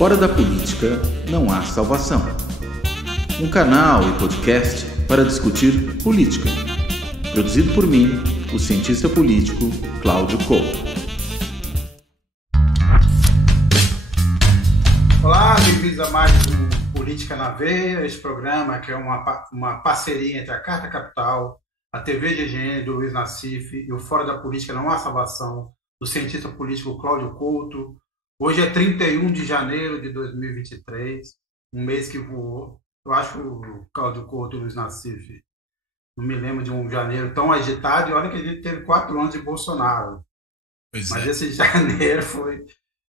Fora da política não há salvação. Um canal e podcast para discutir política. Produzido por mim, o cientista político Cláudio Couto. Olá, bem-vindos a mais um Política na Veia, este programa que é uma parceria entre a Carta Capital, a TV GGN do Luiz Nassif e o Fora da Política Não Há Salvação, do cientista político Cláudio Couto. Hoje é 31 de janeiro de 2023, um mês que voou. Eu acho que o Cláudio Couto e o Luiz Nassif, não me lembro de um janeiro tão agitado, e olha que a gente teve 4 anos de Bolsonaro. Mas esse janeiro foi...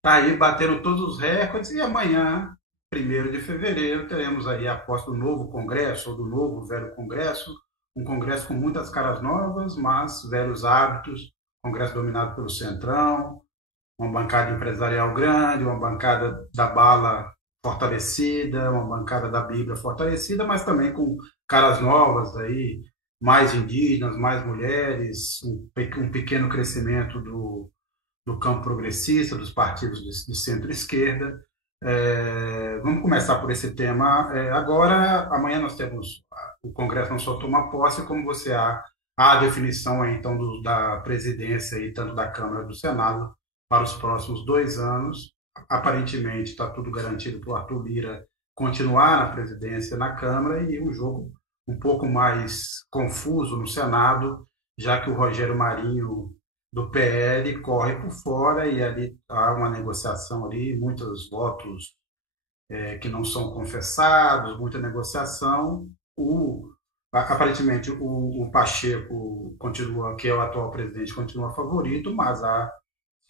Tá aí, batendo todos os recordes, e amanhã, 1º de fevereiro, teremos aí a posse do novo Congresso, ou do novo velho Congresso, um Congresso com muitas caras novas, mas velhos hábitos, Congresso dominado pelo Centrão, uma bancada empresarial grande, uma bancada da bala fortalecida, uma bancada da Bíblia fortalecida, mas também com caras novas aí, mais indígenas, mais mulheres, um pequeno crescimento do campo progressista, dos partidos de centro-esquerda. Vamos começar por esse tema. Agora, amanhã nós temos, o Congresso não só toma posse, como há a definição aí, então, da presidência, e tanto da Câmara e do Senado, para os próximos 2 anos. Aparentemente está tudo garantido para o Arthur Lira continuar na presidência na Câmara, e um jogo um pouco mais confuso no Senado, já que o Rogério Marinho, do PL, corre por fora, e ali há uma negociação ali, muitos votos que não são confessados, muita negociação. Aparentemente o Pacheco continua, que é o atual presidente, continua favorito, mas há,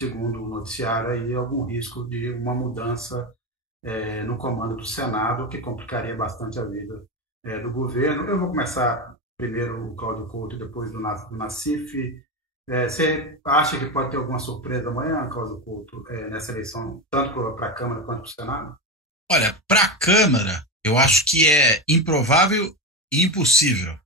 segundo o noticiário, aí, algum risco de uma mudança no comando do Senado, que complicaria bastante a vida do governo. Eu vou começar primeiro o Cláudio Couto e depois do Nassif. Você acha que pode ter alguma surpresa amanhã, Cláudio Couto, nessa eleição, tanto para a Câmara quanto para o Senado? Olha, para a Câmara, eu acho que é improvável e impossível.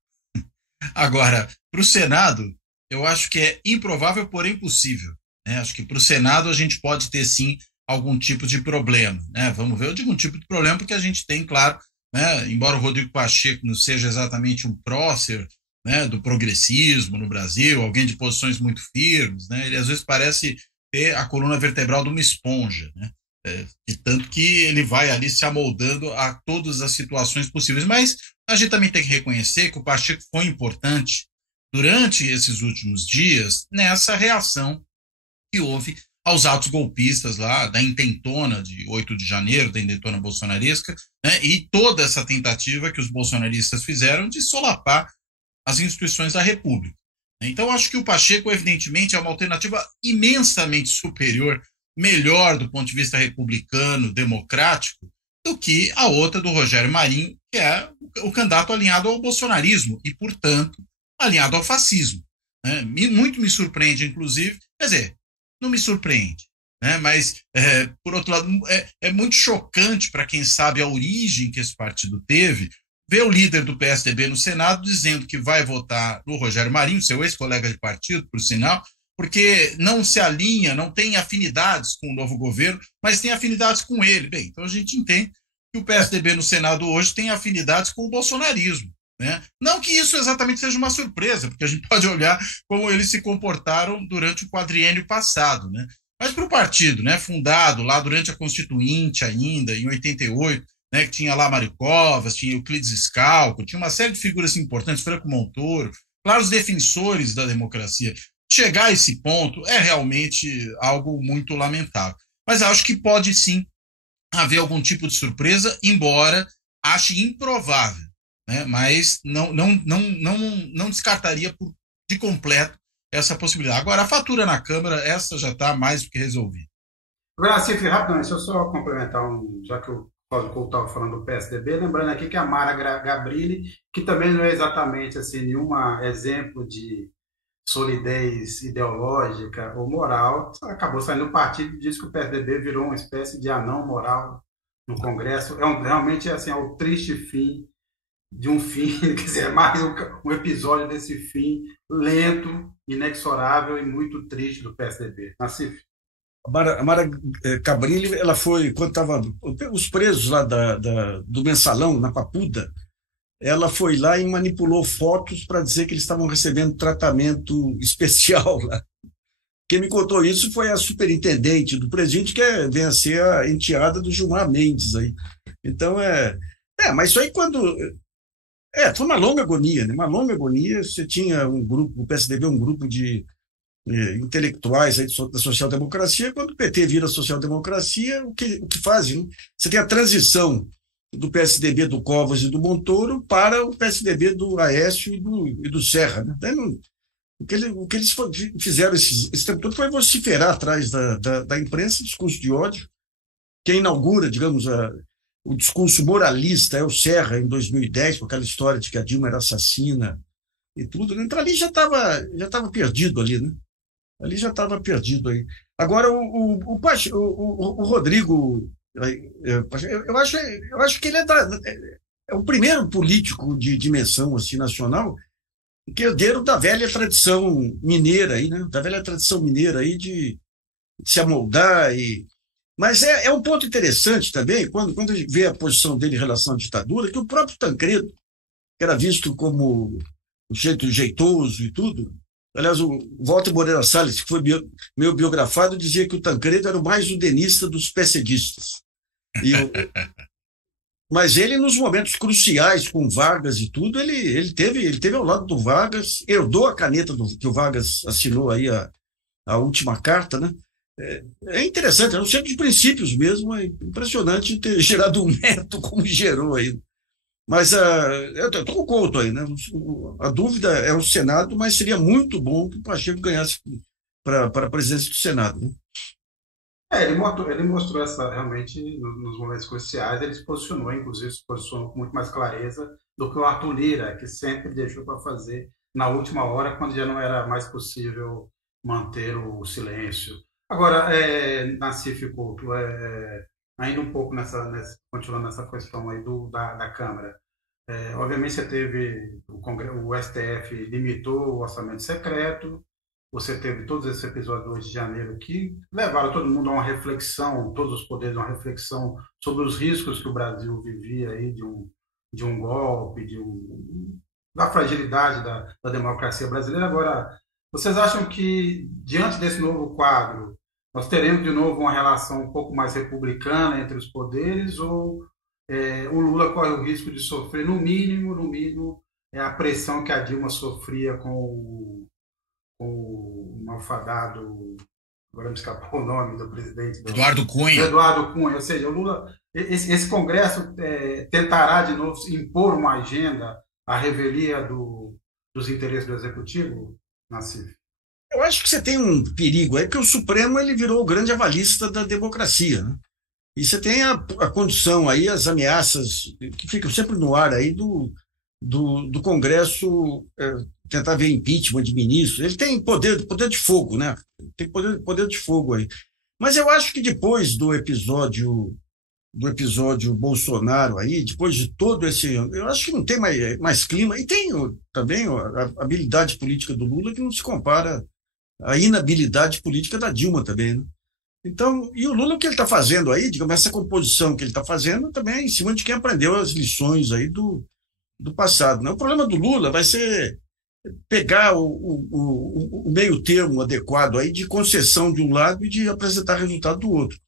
Agora, para o Senado, eu acho que é improvável, porém possível. Acho que para o Senado a gente pode ter, sim, algum tipo de problema. Vamos ver, eu digo um tipo de problema porque a gente tem, claro, embora o Rodrigo Pacheco não seja exatamente um prócer do progressismo no Brasil, alguém de posições muito firmes, ele às vezes parece ter a coluna vertebral de uma esponja, de tanto que ele vai ali se amoldando a todas as situações possíveis. Mas a gente também tem que reconhecer que o Pacheco foi importante durante esses últimos dias nessa reação que houve aos atos golpistas lá, da intentona de 8 de janeiro, da intentona bolsonaresca, e toda essa tentativa que os bolsonaristas fizeram de solapar as instituições da República. Então, acho que o Pacheco, evidentemente, é uma alternativa imensamente superior, melhor do ponto de vista republicano, democrático, do que a outra do Rogério Marinho, que é o candidato alinhado ao bolsonarismo e, portanto, alinhado ao fascismo. Muito me surpreende, inclusive, quer dizer, não me surpreende, mas, por outro lado, é muito chocante para quem sabe a origem que esse partido teve, ver o líder do PSDB no Senado dizendo que vai votar no Rogério Marinho, seu ex-colega de partido, por sinal, porque não se alinha, não tem afinidades com o novo governo, mas tem afinidades com ele. Bem, então a gente entende que o PSDB no Senado hoje tem afinidades com o bolsonarismo. Não que isso exatamente seja uma surpresa, porque a gente pode olhar como eles se comportaram durante o quadriênio passado. Mas para o partido, fundado lá durante a Constituinte ainda, em 88, que tinha lá Mário Covas, tinha Euclides Scalco, tinha uma série de figuras importantes, Franco Montoro, claro, os defensores da democracia. Chegar a esse ponto é realmente algo muito lamentável. Mas acho que pode sim haver algum tipo de surpresa, embora ache improvável, mas não descartaria de completo essa possibilidade. Agora, a fatura na Câmara, essa já está mais do que resolvida. Nassif, rapidamente, deixa eu só complementar, já que o Cláudio Couto estava falando do PSDB, lembrando aqui que a Mara Gabrilli, que também não é exatamente assim, nenhum exemplo de solidez ideológica ou moral, acabou saindo do partido e disse que o PSDB virou uma espécie de anão moral no Congresso. Realmente assim, é o triste fim de um fim, quer dizer, é mais um episódio desse fim lento, inexorável e muito triste do PSDB. Nassif. A Mara Cabrini, ela foi, quando estava os presos lá do Mensalão, na Papuda, ela foi lá e manipulou fotos para dizer que eles estavam recebendo tratamento especial lá. Quem me contou isso foi a superintendente do presídio, que vem a ser a enteada do Gilmar Mendes aí. Então, mas isso aí foi uma longa agonia, né? Uma longa agonia. Você tinha um grupo, o PSDB, um grupo de intelectuais aí da social-democracia. Quando o PT vira social-democracia, o que fazem? Né? Você tem a transição do PSDB do Covas e do Montoro para o PSDB do Aécio e do Serra. Né? O que eles fizeram esse tempo todo foi vociferar atrás da imprensa, discurso de ódio. Quem inaugura, digamos, o discurso moralista é o Serra, em 2010, com aquela história de que a Dilma era assassina e tudo. Né? Então, ali já estava perdido ali, né? Ali já estava perdido aí. Agora, o Rodrigo, eu acho que ele é o primeiro político de dimensão assim, nacional, que é herdeiro da velha tradição mineira aí, né? Da velha tradição mineira aí de se amoldar. Mas é um ponto interessante também, quando a gente vê a posição dele em relação à ditadura, que o próprio Tancredo, que era visto como um jeito jeitoso e tudo. Aliás, o Walter Moreira Salles, que foi meu biografado, dizia que o Tancredo era o mais udenista dos PCDistas. Mas ele, nos momentos cruciais, com Vargas e tudo, ele teve ao lado do Vargas, herdou a caneta que o Vargas assinou aí, a última carta, né? É interessante, é um centro de princípios mesmo, é impressionante ter gerado um neto como gerou aí. Mas eu estou com o Couto aí, né? A dúvida é o Senado, mas seria muito bom que o Pacheco ganhasse para a presidência do Senado. Né? Ele mostrou essa realmente nos momentos cruciais, ele se posicionou, inclusive se posicionou com muito mais clareza do que o Arthur Lira, que sempre deixou para fazer na última hora, quando já não era mais possível manter o silêncio. Agora, Nassif Couto, ainda um pouco continuando nessa questão aí da Câmara. Obviamente você teve o STF limitou o orçamento secreto, você teve todos esses episódios do 8 de janeiro que levaram todo mundo a uma reflexão, todos os poderes a uma reflexão sobre os riscos que o Brasil vivia aí de um golpe, da fragilidade da democracia brasileira. Agora, vocês acham que, diante desse novo quadro, nós teremos de novo uma relação um pouco mais republicana entre os poderes, ou o Lula corre o risco de sofrer, no mínimo, a pressão que a Dilma sofria com o malfadado, agora me escapou o nome do presidente. Eduardo Cunha. Eduardo Cunha, ou seja, o Lula, esse Congresso tentará de novo impor uma agenda à revelia dos interesses do Executivo, Nassif? Eu acho que você tem um perigo aí, que o Supremo ele virou o grande avalista da democracia, né? E você tem a condição aí, as ameaças que ficam sempre no ar aí do Congresso tentar ver impeachment de ministros. Ele tem poder de fogo, né? Tem poder de fogo aí. Mas eu acho que depois do episódio Bolsonaro aí, depois de todo esse... Eu acho que não tem mais clima. E tem também a habilidade política do Lula, que não se compara à inabilidade política da Dilma também, né? Então, e o Lula, o que ele está fazendo aí, digamos, essa composição que ele está fazendo também é em cima de quem aprendeu as lições aí do passado, né? O problema do Lula vai ser pegar o meio termo adequado aí de concessão de um lado e de apresentar resultado do outro.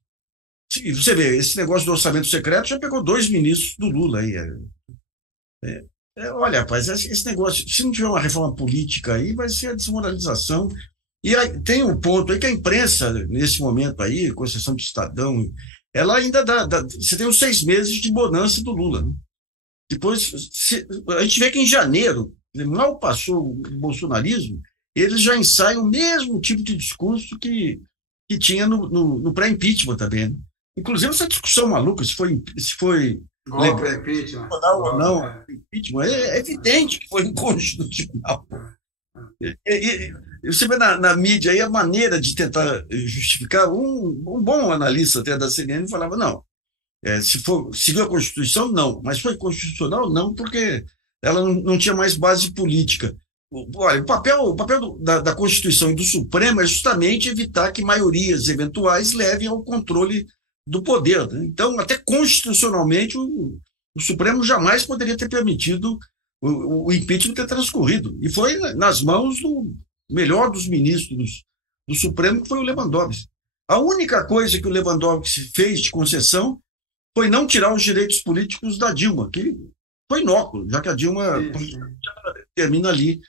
E você vê, esse negócio do orçamento secreto já pegou 2 ministros do Lula aí. Olha, rapaz, esse negócio, se não tiver uma reforma política aí, vai ser a desmoralização. E aí, tem um ponto aí que a imprensa, nesse momento aí, com exceção do Estadão, ela ainda você tem os 6 meses de bonança do Lula, né? Depois, a gente vê que em janeiro, mal passou o bolsonarismo, eles já ensaiam o mesmo tipo de discurso que tinha no pré-impeachment também, né? Inclusive essa discussão maluca, se foi golpe, impeachment ou não, impeachment, é evidente que foi inconstitucional. E você vê na mídia aí a maneira de tentar justificar. Um bom analista até da CNN falava, não, se for seguir a Constituição, não, mas foi constitucional, não, porque ela não tinha mais base política. Olha, o papel da Constituição e do Supremo é justamente evitar que maiorias eventuais levem ao controle do poder, né? Então, até constitucionalmente, o Supremo jamais poderia ter permitido o impeachment ter transcorrido. E foi nas mãos do melhor dos ministros do Supremo, que foi o Lewandowski. A única coisa que o Lewandowski fez de concessão foi não tirar os direitos políticos da Dilma, que foi inócuo, já que a Dilma termina ali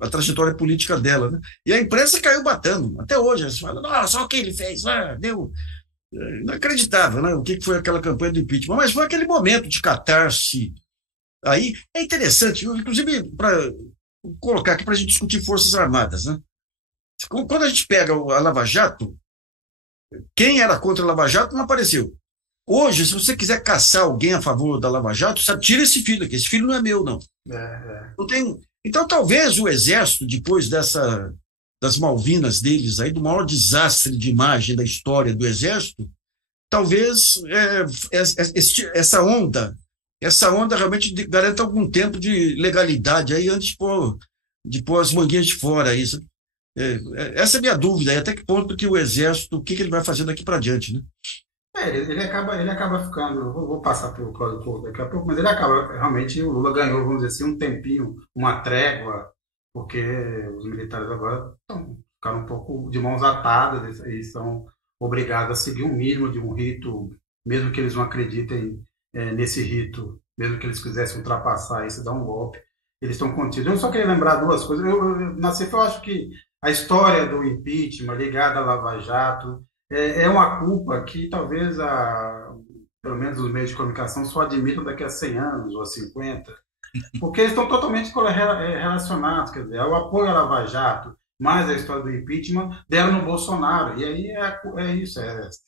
a trajetória política dela, né? E a imprensa caiu batendo. Até hoje, eles falam, só o que ele fez, deu... Inacreditável, né? O que foi aquela campanha do impeachment. Mas foi aquele momento de catarse. Aí é interessante, inclusive, para colocar aqui para a gente discutir Forças Armadas, né? Quando a gente pega a Lava Jato, quem era contra a Lava Jato não apareceu. Hoje, se você quiser caçar alguém a favor da Lava Jato, sabe, tira esse filho aqui. Esse filho não é meu, não. Não tem... Então, talvez o Exército, depois das Malvinas deles, aí, do maior desastre de imagem da história do Exército, talvez essa onda realmente garanta algum tempo de legalidade aí antes de pôr as manguinhas de fora. Isso. Essa é a minha dúvida, até que ponto que o Exército, o que ele vai fazer daqui para diante, né? Ele acaba ficando, eu vou passar pelo Cláudio Porto daqui a pouco, mas ele acaba, realmente, o Lula ganhou, vamos dizer assim, um tempinho, uma trégua, porque os militares agora ficaram um pouco de mãos atadas e são obrigados a seguir um mínimo de um rito, mesmo que eles não acreditem nesse rito, mesmo que eles quisessem ultrapassar isso, dar um golpe, eles estão contidos. Eu só queria lembrar duas coisas. Eu acho que a história do impeachment ligada à Lava Jato é uma culpa que talvez, pelo menos os meios de comunicação, só admitam daqui a 100 anos ou a 50, porque eles estão totalmente relacionados. Quer dizer, o apoio à Lava Jato, mais a história do impeachment, deram no Bolsonaro. E aí é isso.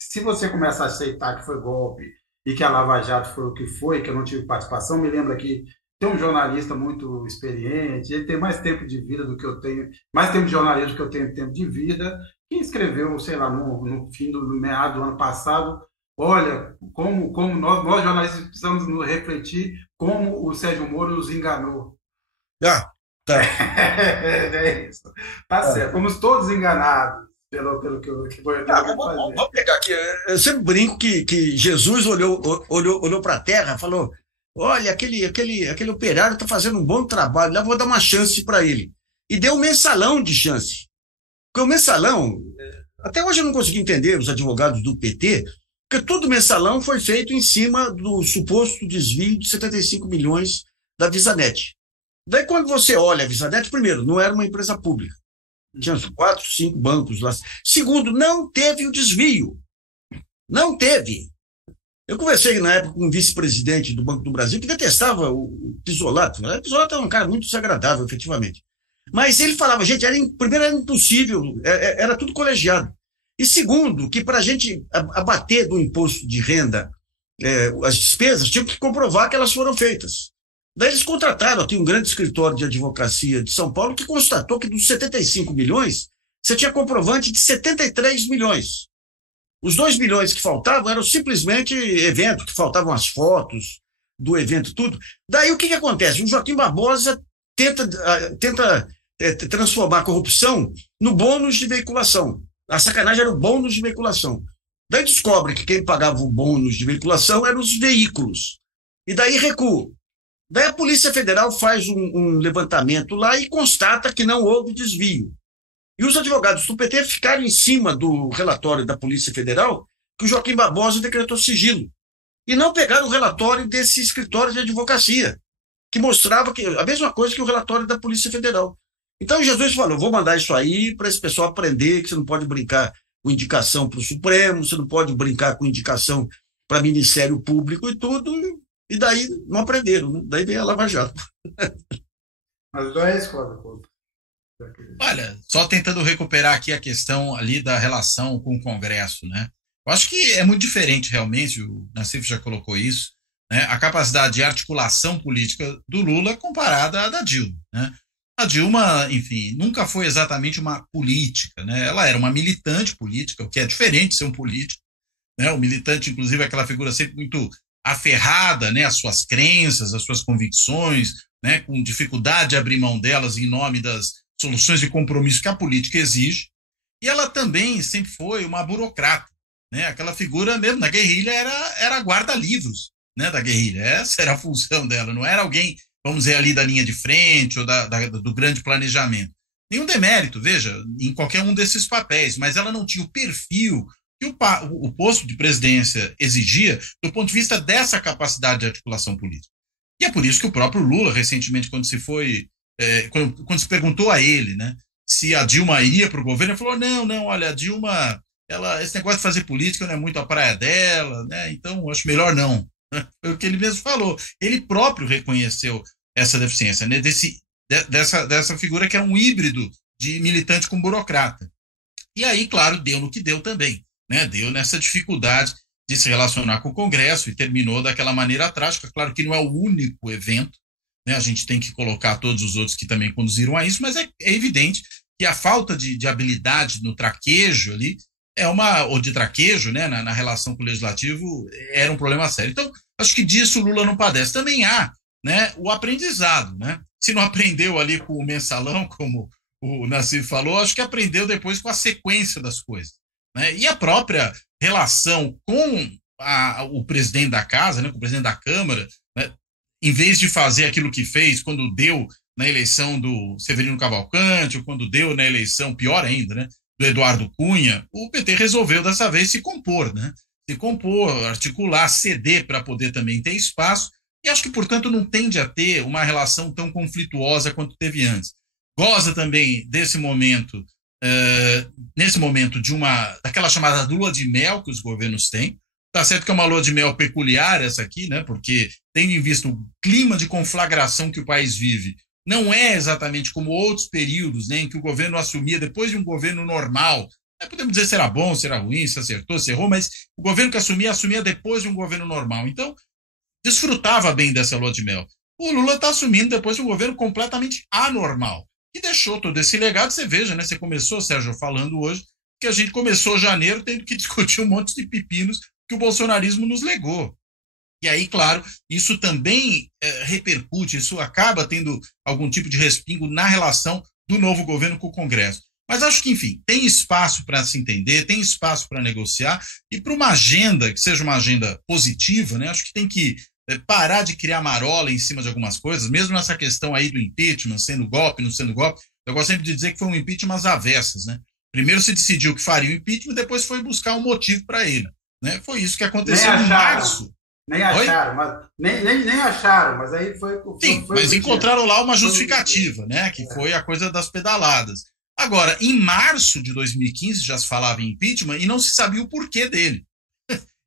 Se você começa a aceitar que foi golpe e que a Lava Jato foi o que foi, que eu não tive participação, me lembra que tem um jornalista muito experiente, ele tem mais tempo de vida do que eu tenho, mais tempo de jornalismo do que eu tenho tempo de vida, que escreveu, sei lá, no fim do meado do ano passado, olha, como nós jornalistas precisamos nos refletir como o Sérgio Moro nos enganou. Tá. É isso. Tá certo. Fomos todos enganados pelo que foi fazer. Vamos pegar aqui. Eu sempre brinco que Jesus olhou para a terra e falou: olha, aquele operário está fazendo um bom trabalho, lá vou dar uma chance para ele. E deu um mensalão de chance. Porque o mensalão, até hoje eu não consegui entender os advogados do PT, porque todo mensalão foi feito em cima do suposto desvio de 75 milhões da Visanet. Daí, quando você olha a Visanet, primeiro, não era uma empresa pública. Tinha 4, 5 bancos lá. Segundo, não teve o desvio. Não teve. Eu conversei na época com um vice-presidente do Banco do Brasil que detestava o Pisolato. O Pisolato é um cara muito desagradável, efetivamente. Mas ele falava, gente, primeiro era impossível, era tudo colegiado. E segundo, que para a gente abater do imposto de renda as despesas, tinham que comprovar que elas foram feitas. Daí eles contrataram aqui um grande escritório de advocacia de São Paulo que constatou que dos 75 milhões, você tinha comprovante de 73 milhões. Os 2 milhões que faltavam eram simplesmente evento, que faltavam as fotos do evento, tudo. Daí o que acontece? O Joaquim Barbosa tenta transformar a corrupção no bônus de veiculação. A sacanagem era o bônus de veiculação. Daí descobre que quem pagava o bônus de veiculação eram os veículos. E daí recua. Daí a Polícia Federal faz um levantamento lá e constata que não houve desvio. E os advogados do PT ficaram em cima do relatório da Polícia Federal que o Joaquim Barbosa decretou sigilo. E não pegaram o relatório desse escritório de advocacia, que mostrava que a mesma coisa que o relatório da Polícia Federal. Então Jesus falou, vou mandar isso aí para esse pessoal aprender que você não pode brincar com indicação para o Supremo, você não pode brincar com indicação para Ministério Público e tudo, e daí não aprenderam, né? Daí veio a Lava Jato. Mas não é isso, Cláudio. Olha, só tentando recuperar aqui a questão ali da relação com o Congresso, né? Eu acho que é muito diferente realmente, o Nassif já colocou isso, né? A capacidade de articulação política do Lula comparada à da Dilma, né? A Dilma, enfim, nunca foi exatamente uma política, né? Ela era uma militante política, o que é diferente de ser um político, né? O militante, inclusive, é aquela figura sempre muito aferrada, né, às suas crenças, às suas convicções, né, com dificuldade de abrir mão delas em nome das soluções de compromisso que a política exige. E ela também sempre foi uma burocrata, né? Aquela figura mesmo na guerrilha era guarda-livros, né, da guerrilha. Essa era a função dela, não era alguém, vamos dizer, ali da linha de frente ou do grande planejamento. Nenhum demérito, veja, em qualquer um desses papéis, mas ela não tinha o perfil que o posto de presidência exigia do ponto de vista dessa capacidade de articulação política. E é por isso que o próprio Lula, recentemente, quando quando se perguntou a ele, né, se a Dilma ia para o governo, ele falou, não, olha, a Dilma, esse negócio de fazer política não é muito a praia dela, né, então acho melhor não. Foi o que ele mesmo falou. Ele próprio reconheceu essa deficiência, né, dessa figura que é um híbrido de militante com burocrata. E aí, claro, deu no que deu também, né? Deu nessa dificuldade de se relacionar com o Congresso e terminou daquela maneira trágica. Claro que não é o único evento, né? A gente tem que colocar todos os outros que também conduziram a isso, mas é evidente que a falta de habilidade no traquejo ali ou de traquejo, né, na relação com o legislativo, era um problema sério. Então, acho que disso o Lula não padece. Também há, né, o aprendizado, né? Se não aprendeu ali com o mensalão, como o Nassif falou, acho que aprendeu depois com a sequência das coisas, né? E a própria relação com o presidente da casa, né, com o presidente da Câmara, né, em vez de fazer aquilo que fez quando deu na eleição do Severino Cavalcante, ou quando deu na eleição, pior ainda, né, do Eduardo Cunha, o PT resolveu dessa vez se compor, né? Se compor, articular, ceder para poder também ter espaço. E acho que, portanto, não tende a ter uma relação tão conflituosa quanto teve antes. Goza também desse momento, nesse momento, daquela chamada lua de mel que os governos têm. Tá certo que é uma lua de mel peculiar essa aqui, né? Porque, tendo em vista o clima de conflagração que o país vive, não é exatamente como outros períodos, né, em que o governo assumia depois de um governo normal. Podemos dizer se era bom, se era ruim, se acertou, se errou, mas o governo que assumia depois de um governo normal. Então, desfrutava bem dessa lua de mel. O Lula está assumindo depois de um governo completamente anormal, que deixou todo esse legado. Você veja, né? Você começou, Sérgio, falando hoje, que a gente começou janeiro tendo que discutir um monte de pepinos que o bolsonarismo nos legou. E aí, claro, isso também repercute, isso acaba tendo algum tipo de respingo na relação do novo governo com o Congresso. Mas acho que, enfim, tem espaço para se entender, tem espaço para negociar, e para uma agenda que seja uma agenda positiva, né? Acho que tem que parar de criar marola em cima de algumas coisas, mesmo nessa questão aí do impeachment, sendo golpe, não sendo golpe. Eu gosto sempre de dizer que foi um impeachment às avessas, né? Primeiro se decidiu que faria o impeachment, depois foi buscar um motivo para ele, né? Foi isso que aconteceu em março. Nem acharam, nem acharam, mas aí foi... Sim, mas encontraram lá uma justificativa, né? Que foi a coisa das pedaladas. Agora, em março de 2015 já se falava em impeachment e não se sabia o porquê dele.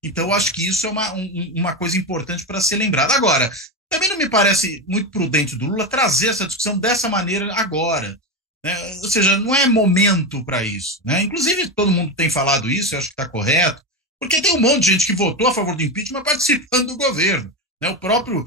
Então, acho que isso é uma coisa importante para ser lembrada. Agora, também não me parece muito prudente do Lula trazer essa discussão dessa maneira agora, né? Ou seja, não é momento para isso, né? Inclusive, todo mundo tem falado isso, eu acho que está correto, porque tem um monte de gente que votou a favor do impeachment participando do governo, né? O próprio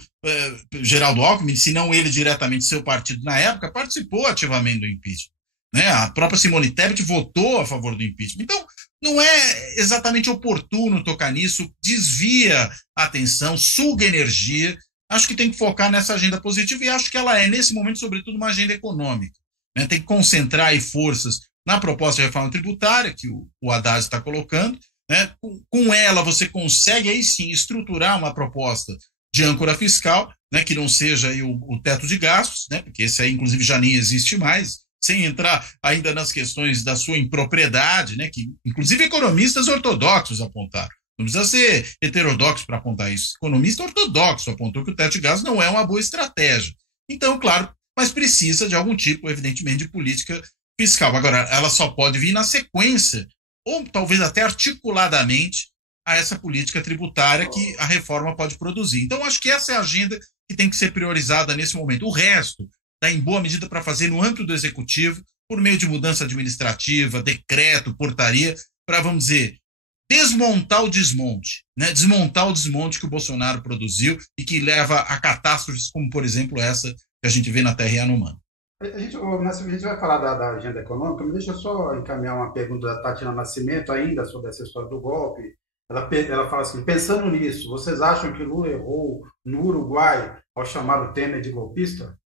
Geraldo Alckmin, se não ele diretamente, seu partido na época, participou ativamente do impeachment, né? A própria Simone Tebet votou a favor do impeachment. Então, não é exatamente oportuno tocar nisso, desvia a atenção, suga energia. Acho que tem que focar nessa agenda positiva e acho que ela é, nesse momento, sobretudo, uma agenda econômica, né? Tem que concentrar aí forças na proposta de reforma tributária que o Haddad está colocando, né? Com ela você consegue aí sim estruturar uma proposta de âncora fiscal, né? Que não seja aí o teto de gastos, né? Porque esse aí, inclusive, já nem existe mais, sem entrar ainda nas questões da sua impropriedade, né, que inclusive economistas ortodoxos apontaram. Não precisa ser heterodoxo para apontar isso. Economista ortodoxo apontou que o teto de gastos não é uma boa estratégia. Então, claro, mas precisa de algum tipo, evidentemente, de política fiscal. Agora, ela só pode vir na sequência, ou talvez até articuladamente, a essa política tributária que a reforma pode produzir. Então, acho que essa é a agenda que tem que ser priorizada nesse momento. O resto está em boa medida para fazer no âmbito do executivo, por meio de mudança administrativa, decreto, portaria, para, vamos dizer, desmontar o desmonte, né? Desmontar o desmonte que o Bolsonaro produziu e que leva a catástrofes como, por exemplo, essa que a gente vê na terra Yanomami. A gente vai falar da agenda econômica, mas deixa eu só encaminhar uma pergunta da Tatiana Nascimento ainda sobre essa história do golpe. ela fala assim, pensando nisso, vocês acham que Lula errou no Uruguai ao chamar o Temer de golpista?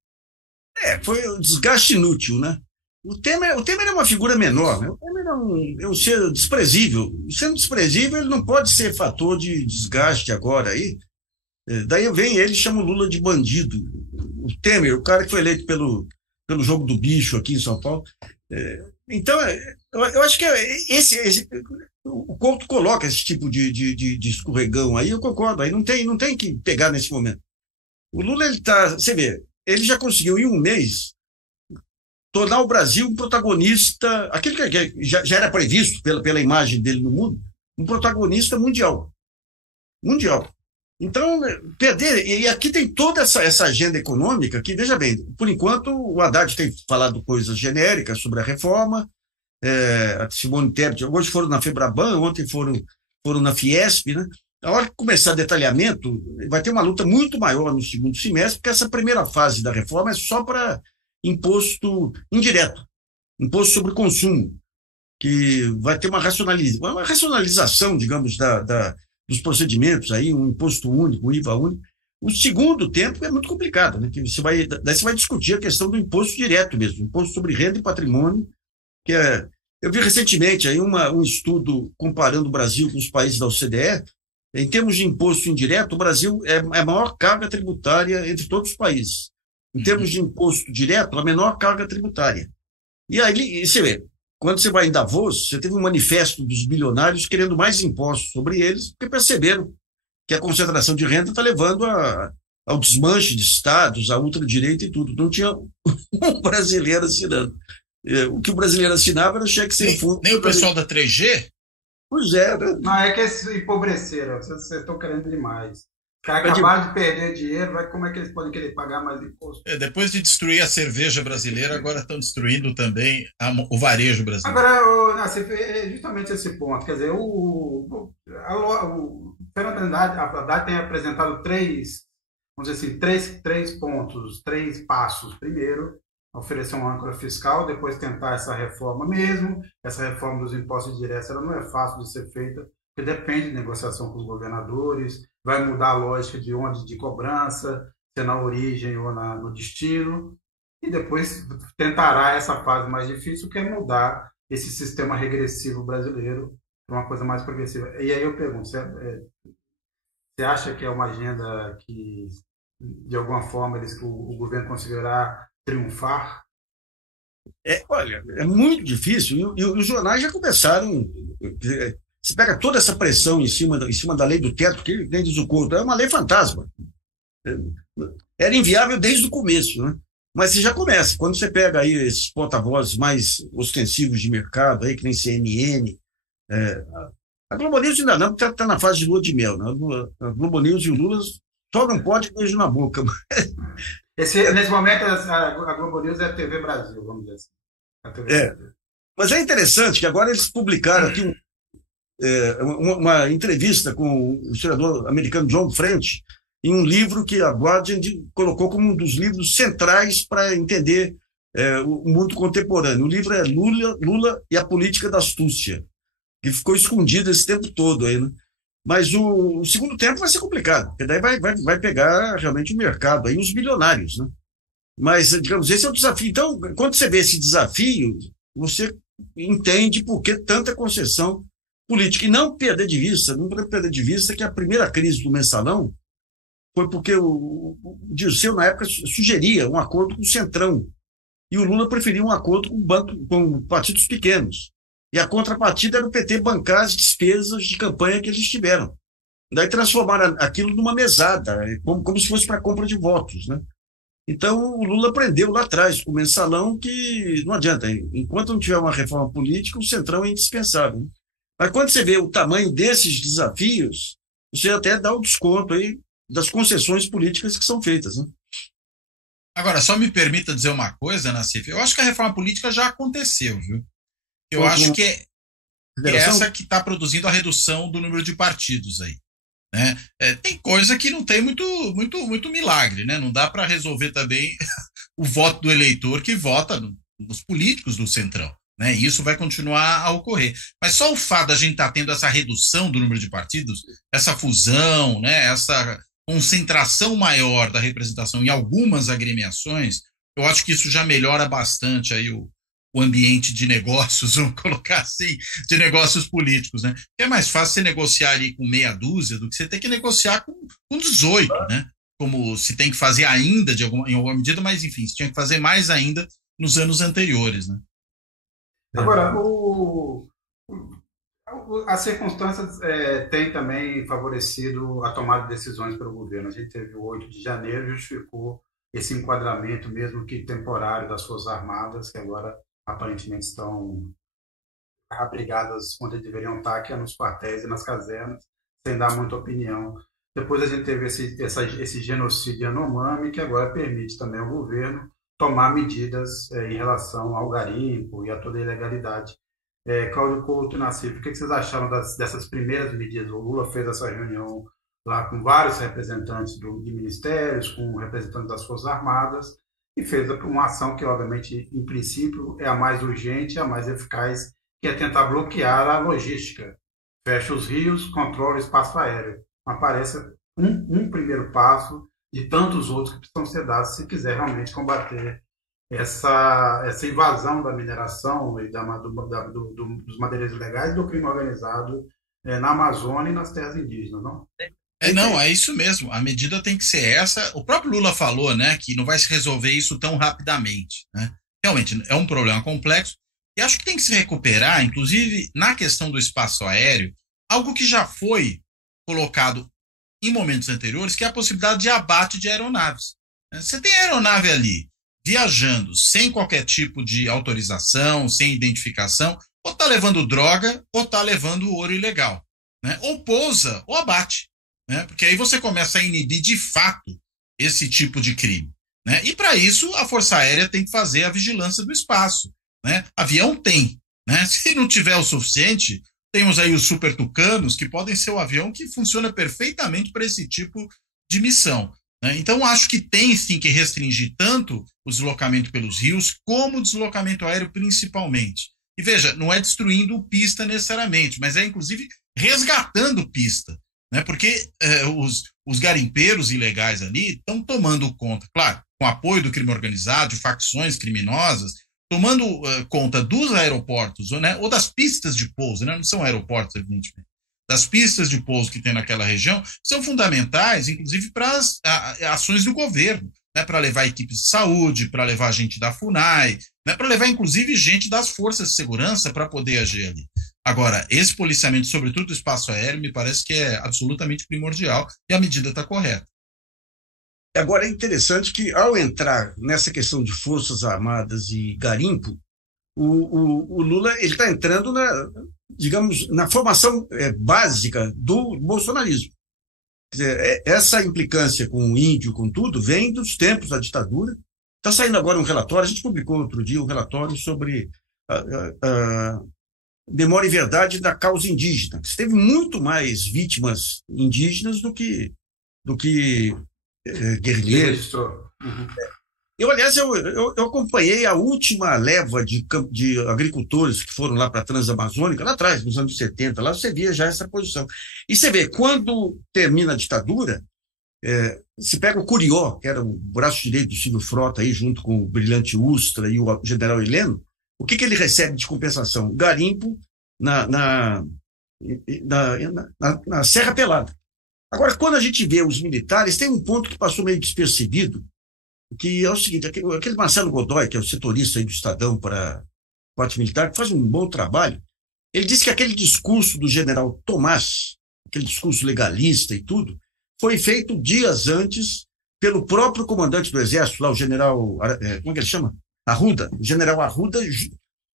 Foi um desgaste inútil, né? O Temer é uma figura menor, né? O Temer é um ser desprezível. Sendo desprezível, ele não pode ser fator de desgaste agora aí. Daí vem ele e chama o Lula de bandido. O Temer, o cara que foi eleito pelo jogo do bicho aqui em São Paulo. Então, eu acho que o Couto coloca esse tipo de escorregão aí, eu concordo, aí não tem que pegar nesse momento. O Lula, você vê, ele já conseguiu em um mês tornar o Brasil um protagonista, aquilo que já era previsto pela imagem dele no mundo, um protagonista mundial. Mundial. Então, perder, e aqui tem toda essa agenda econômica que, veja bem, por enquanto o Haddad tem falado coisas genéricas sobre a reforma, a Simone Tebet, hoje foram na Febraban, ontem foram na Fiesp, né? A hora que começar detalhamento, vai ter uma luta muito maior no segundo semestre, porque essa primeira fase da reforma é só para imposto indireto, imposto sobre consumo, que vai ter uma racionalização, digamos, dos procedimentos, aí, um imposto único, um IVA único. O segundo tempo é muito complicado, né? Daí você vai discutir a questão do imposto direto mesmo, imposto sobre renda e patrimônio, que eu vi recentemente aí um estudo comparando o Brasil com os países da OCDE. Em termos de imposto indireto, o Brasil é a maior carga tributária entre todos os países. Em termos de imposto direto, a menor carga tributária. E aí, você vê, quando você vai em Davos, você teve um manifesto dos bilionários querendo mais impostos sobre eles, porque perceberam que a concentração de renda está levando ao desmanche de estados, à ultradireita e tudo. Não tinha um brasileiro assinando. O que o brasileiro assinava era cheque sem fundo. Nem o pessoal da 3G? Pois é, né? Não, é que eles empobreceram, vocês estão querendo demais. Os caras acabaram de perder dinheiro, como é que eles podem querer pagar mais imposto? Depois de destruir a cerveja brasileira, agora estão destruindo também o varejo brasileiro. Agora, é justamente esse ponto. Quer dizer, o Fernando Haddad tem apresentado vamos dizer assim, três pontos, três passos. Primeiro, oferecer uma âncora fiscal, depois tentar essa reforma mesmo. Essa reforma dos impostos diretos ela não é fácil de ser feita, porque depende de negociação com os governadores, vai mudar a lógica de cobrança, se é na origem ou no destino, e depois tentará essa fase mais difícil, que é mudar esse sistema regressivo brasileiro para uma coisa mais progressiva. E aí eu pergunto, você acha que é uma agenda que, de alguma forma, o governo conseguirá triunfar? Olha, é muito difícil, e os jornais já começaram. Você pega toda essa pressão em cima da lei do teto, que nem diz o Couto, é uma lei fantasma. Era inviável desde o começo, né? Mas você já começa. Quando você pega aí esses porta-vozes mais ostensivos de mercado, aí, que nem CNN, a Globo News ainda não, porque está na fase de lua de mel, né? A Globo News e o Lula só não pode beijo na boca. Nesse momento, a Globo News é a TV Brasil, vamos dizer assim. Mas é interessante que agora eles publicaram aqui uma entrevista com o historiador americano John French, em um livro que a Guardian colocou como um dos livros centrais para entender o mundo contemporâneo. O livro é Lula e a Política da Astúcia, que ficou escondido esse tempo todo aí, né? Mas o segundo tempo vai ser complicado, porque daí vai pegar realmente o mercado, aí os bilionários, né? Mas, digamos, esse é o desafio. Então, quando você vê esse desafio, você entende por que tanta concessão política. E não perder de vista que a primeira crise do Mensalão foi porque o Dirceu, na época, sugeria um acordo com o Centrão. E o Lula preferia um acordo com partidos pequenos. E a contrapartida era o PT bancar as despesas de campanha que eles tiveram. Daí transformaram aquilo numa mesada, como se fosse para compra de votos, né? Então, o Lula aprendeu lá atrás, com o Mensalão, que não adianta. Enquanto não tiver uma reforma política, o Centrão é indispensável, né? Mas quando você vê o tamanho desses desafios, você até dá o desconto aí das concessões políticas que são feitas, né? Agora, só me permita dizer uma coisa, Nassif. Eu acho que a reforma política já aconteceu, viu? Eu acho que é essa que está produzindo a redução do número de partidos aí, né? Tem coisa que não tem muito milagre, né? Não dá para resolver também o voto do eleitor que vota nos políticos do Centrão. né? E isso vai continuar a ocorrer. Mas só o fato da gente estar tendo essa redução do número de partidos, essa fusão, né? Essa concentração maior da representação em algumas agremiações, eu acho que isso já melhora bastante aí o ambiente de negócios, vamos colocar assim, de negócios políticos, né? É mais fácil você negociar ali com meia dúzia do que você ter que negociar com 18, né? Como se tem que fazer ainda em alguma medida, mas enfim, se tinha que fazer mais ainda nos anos anteriores, né? Agora, as circunstâncias têm também favorecido a tomada de decisões pelo governo. A gente teve o 8 de janeiro, justificou esse enquadramento, mesmo que temporário, das Forças Armadas, que agora aparentemente estão abrigadas onde deveriam estar, que é nos quartéis e nas casernas, sem dar muita opinião. Depois a gente teve esse genocídio Yanomami, que agora permite também ao governo tomar medidas em relação ao garimpo e a toda a ilegalidade. Cláudio Couto e Nassif, o que vocês acharam dessas primeiras medidas? O Lula fez essa reunião lá com vários representantes de ministérios, com representantes das Forças Armadas, e fez uma ação que, obviamente, em princípio, é a mais urgente, a mais eficaz, que é tentar bloquear a logística. Fecha os rios, controla o espaço aéreo. Aparece um primeiro passo de tantos outros que precisam ser dados se quiser realmente combater essa invasão da mineração e dos madeireiros ilegais, do crime organizado na Amazônia e nas terras indígenas, não? Não, é isso mesmo. A medida tem que ser essa. O próprio Lula falou, né, que não vai se resolver isso tão rapidamente, né? Realmente é um problema complexo e acho que tem que se recuperar, inclusive na questão do espaço aéreo, algo que já foi colocado em momentos anteriores, que é a possibilidade de abate de aeronaves. Você tem aeronave ali viajando sem qualquer tipo de autorização, sem identificação, ou está levando droga, ou está levando ouro ilegal, né? Ou pousa, ou abate, né? Porque aí você começa a inibir de fato esse tipo de crime, né? E para isso a Força Aérea tem que fazer a vigilância do espaço, né? Avião tem, né? Se não tiver o suficiente, temos aí os Super Tucanos, que podem ser o avião que funciona perfeitamente para esse tipo de missão, né? Então acho que tem sim que restringir tanto o deslocamento pelos rios, como o deslocamento aéreo principalmente. E veja, não é destruindo pista necessariamente, mas é inclusive resgatando pista, né? Porque os garimpeiros ilegais ali estão tomando conta, claro, com apoio do crime organizado, de facções criminosas, tomando conta dos aeroportos, né, ou das pistas de pouso, né, não são aeroportos, evidentemente, das pistas de pouso que tem naquela região, são fundamentais, inclusive, para as ações do governo, né, para levar equipes de saúde, para levar gente da FUNAI, né, para levar, inclusive, gente das forças de segurança para poder agir ali. Agora, esse policiamento, sobretudo do espaço aéreo, me parece que é absolutamente primordial e a medida está correta. Agora, é interessante que, ao entrar nessa questão de Forças Armadas e garimpo, o Lula está entrando digamos, na formação básica do bolsonarismo. Quer dizer, essa implicância com o índio, com tudo, vem dos tempos da ditadura. Está saindo agora um relatório, a gente publicou outro dia um relatório sobre a memória e verdade da causa indígena. Teve muito mais vítimas indígenas do que guerrilheiros. Aliás, eu acompanhei a última leva de agricultores que foram lá para a Transamazônica, lá atrás, nos anos 70, lá você via já essa posição. E você vê, quando termina a ditadura, se pega o Curió, que era o braço direito do Silvio Frota, aí, junto com o Brilhante Ustra e o general Heleno, o que ele recebe de compensação? Garimpo na Serra Pelada. Agora, quando a gente vê os militares, tem um ponto que passou meio despercebido, que é o seguinte, aquele Marcelo Godoy, que é o setorista aí do Estadão para a parte militar, que faz um bom trabalho, ele disse que aquele discurso do general Tomás, aquele discurso legalista e tudo, foi feito dias antes pelo próprio comandante do Exército, lá o general, como é que ele chama? Arruda, o general Arruda,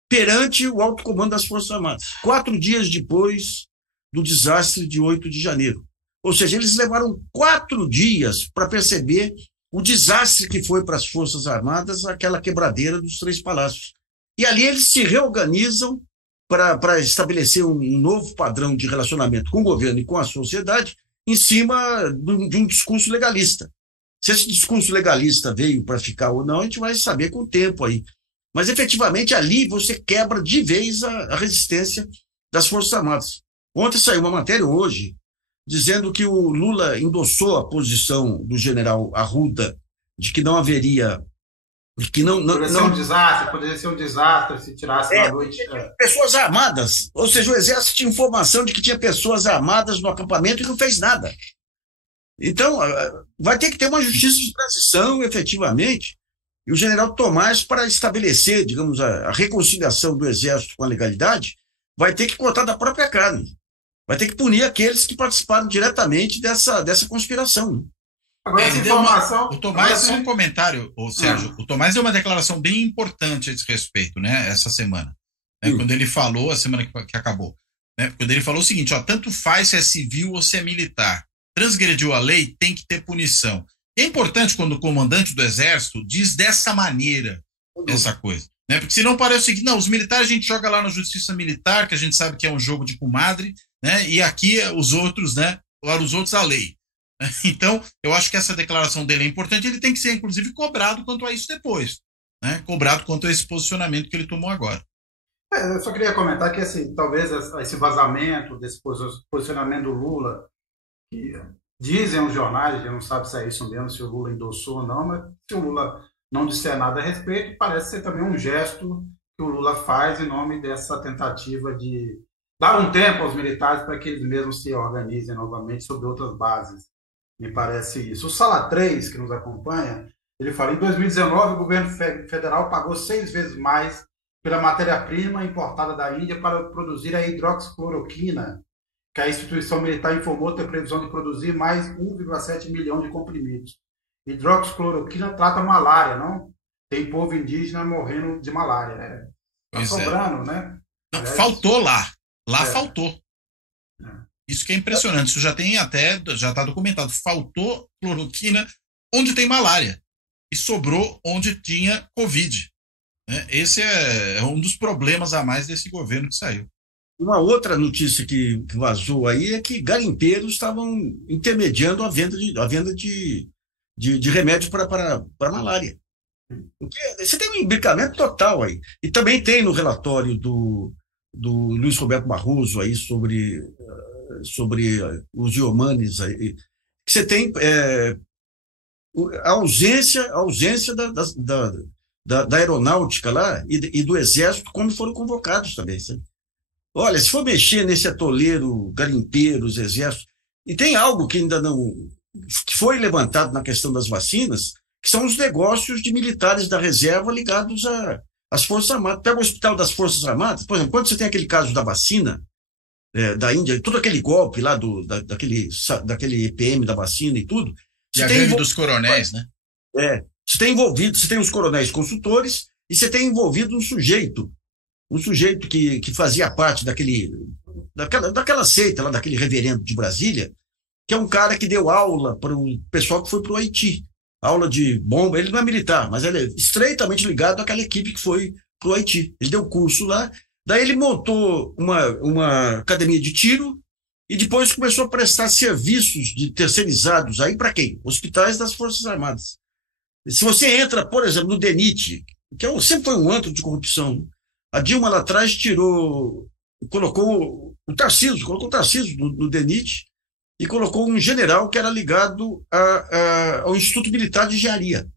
perante o alto comando das Forças Armadas, 4 dias depois do desastre de 8 de janeiro. Ou seja, eles levaram 4 dias para perceber o desastre que foi para as Forças Armadas aquela quebradeira dos 3 palácios. E ali eles se reorganizam para estabelecer um novo padrão de relacionamento com o governo e com a sociedade em cima de um discurso legalista. Se esse discurso legalista veio para ficar ou não, a gente vai saber com o tempo aí. Mas, efetivamente, ali você quebra de vez a resistência das Forças Armadas. Ontem saiu uma matéria, hoje, dizendo que o Lula endossou a posição do general Arruda de que não haveria... Que Poderia ser um desastre se tirasse na noite. Pessoas armadas, ou seja, o Exército tinha informação de que tinha pessoas armadas no acampamento e não fez nada. Então, vai ter que ter uma justiça de transição, efetivamente, e o general Tomás, para estabelecer, digamos, a reconciliação do Exército com a legalidade, vai ter que cortar da própria carne. Vai ter que punir aqueles que participaram diretamente dessa conspiração. Agora, essa informação... O Tomás, só um comentário, Sérgio. O Tomás deu uma declaração bem importante a esse respeito, né, essa semana. Quando ele falou, a semana que acabou, né, quando ele falou o seguinte, tanto faz se é civil ou se é militar. Transgrediu a lei, tem que ter punição. E é importante quando o comandante do Exército diz dessa maneira essa coisa. Né, porque senão parece o seguinte, não, os militares a gente joga lá na justiça militar, que a gente sabe que é um jogo de comadre, né, e aqui os outros, né, para os outros a lei. Então, eu acho que essa declaração dele é importante, ele tem que ser, inclusive, cobrado quanto a isso depois, né? Cobrado quanto a esse posicionamento que ele tomou agora. Eu só queria comentar que, assim, talvez esse vazamento desse posicionamento do Lula, que dizem os jornais, a gente não sabe se é isso mesmo, se o Lula endossou ou não, mas se o Lula não disser nada a respeito, parece ser também um gesto que o Lula faz em nome dessa tentativa de dar um tempo aos militares para que eles mesmos se organizem novamente sobre outras bases. Me parece isso. O Sala 3, que nos acompanha, ele fala, em 2019 o governo federal pagou 6 vezes mais pela matéria-prima importada da Índia para produzir a hidroxicloroquina, que a instituição militar informou ter previsão de produzir mais 1,7 milhão de comprimidos. Hidroxicloroquina trata malária, não? Tem povo indígena morrendo de malária. Está sobrando, né? Não, faltou lá. Lá faltou. Isso que é impressionante, isso já está documentado. Faltou cloroquina onde tem malária e sobrou onde tinha Covid. Né? Esse é um dos problemas a mais desse governo que saiu. Uma outra notícia que vazou aí é que garimpeiros estavam intermediando a venda de remédio para malária. Porque você tem um imbricamento total aí. E também tem no relatório do Luiz Roberto Barroso aí sobre os iomanes aí, que você tem a ausência da aeronáutica lá e do exército, como foram convocados também. Sabe? Olha, se for mexer nesse atoleiro, garimpeiros, exército, e tem algo que ainda não que foi levantado na questão das vacinas, que são os negócios de militares da reserva ligados às Forças Armadas. Pega o Hospital das Forças Armadas, por exemplo, quando você tem aquele caso da vacina, da Índia, todo aquele golpe lá daquele EPM da vacina e tudo. E a greve dos coronéis, né? Você tem os coronéis consultores e você tem envolvido um sujeito que fazia parte daquela seita lá, daquele reverendo de Brasília, que é um cara que deu aula para o pessoal que foi para o Haiti. Aula de bomba, ele não é militar, mas ele é estreitamente ligado àquela equipe que foi para o Haiti. Ele deu curso lá. Daí ele montou uma academia de tiro e depois começou a prestar serviços de terceirizados aí para quem? Hospitais das Forças Armadas. Se você entra, por exemplo, no DENIT, que sempre foi um antro de corrupção, a Dilma lá atrás colocou o Tarcísio no DENIT e colocou um general que era ligado ao Instituto Militar de Engenharia.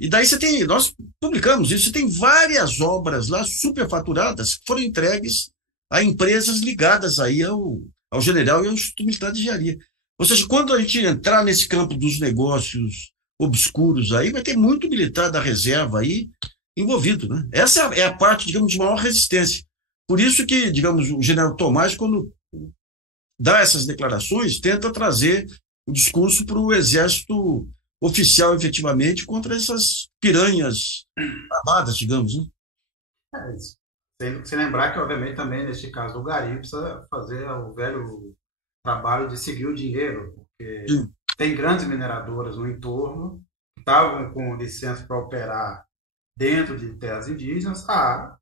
E daí nós publicamos isso, você tem várias obras lá superfaturadas que foram entregues a empresas ligadas aí ao general e ao Instituto Militar de Engenharia. Ou seja, quando a gente entrar nesse campo dos negócios obscuros aí, vai ter muito militar da reserva aí envolvido, né? Essa é a parte, digamos, de maior resistência. Por isso que, digamos, o general Tomás, quando dá essas declarações, tenta trazer o discurso para o exército oficial, efetivamente, contra essas piranhas armadas, digamos, né? Sem lembrar que, obviamente, também, neste caso do garimpo, precisa fazer o velho trabalho de seguir o dinheiro, porque tem grandes mineradoras no entorno que estavam com licença para operar dentro de terras indígenas, a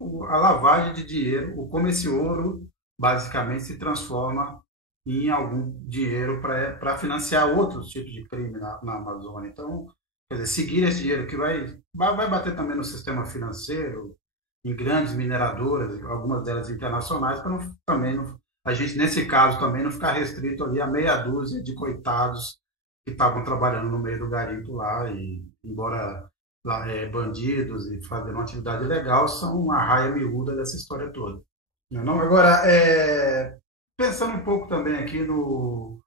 lavagem de dinheiro, como esse ouro basicamente se transforma em algum dinheiro para financiar outros tipos de crime na Amazônia. Então, quer dizer, seguir esse dinheiro que vai bater também no sistema financeiro, em grandes mineradoras, algumas delas internacionais, para a gente, nesse caso, também não ficar restrito ali a meia dúzia de coitados que estavam trabalhando no meio do garimpo lá, e embora lá, bandidos e fazendo uma atividade ilegal, são uma raia miúda dessa história toda. Não? Agora, pensando um pouco também aqui no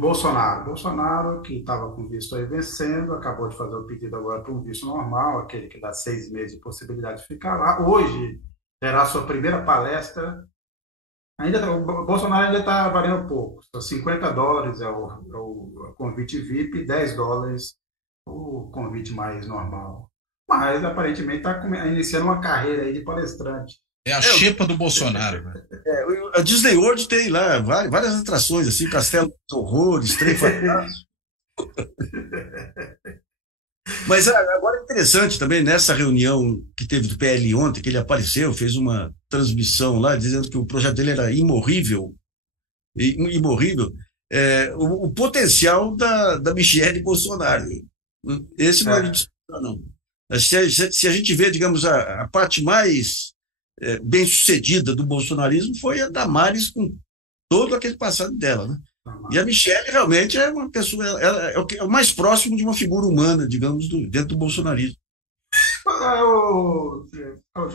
Bolsonaro. Bolsonaro, que estava com visto aí vencendo, acabou de fazer o pedido agora para um visto normal, aquele que dá 6 meses de possibilidade de ficar lá. Hoje terá a sua primeira palestra. O Bolsonaro ainda está valendo pouco. $50 é o convite VIP, $10 o convite mais normal. Mas, aparentemente, está iniciando uma carreira aí de palestrante. É a xepa do Bolsonaro. A Disney World tem lá várias atrações, assim, Castelo dos Horrores, Trem Fantástico. Mas agora é interessante também, nessa reunião que teve do PL ontem, que ele apareceu, fez uma transmissão lá, dizendo que o projeto dele era imorrível, o potencial da Michelle Bolsonaro. Esse não é de disputa, não. Se a gente vê, digamos, a parte mais bem sucedida do bolsonarismo foi a Damares, com todo aquele passado dela, né? E a Michelle realmente é uma pessoa, ela é o mais próximo de uma figura humana, digamos, dentro do bolsonarismo.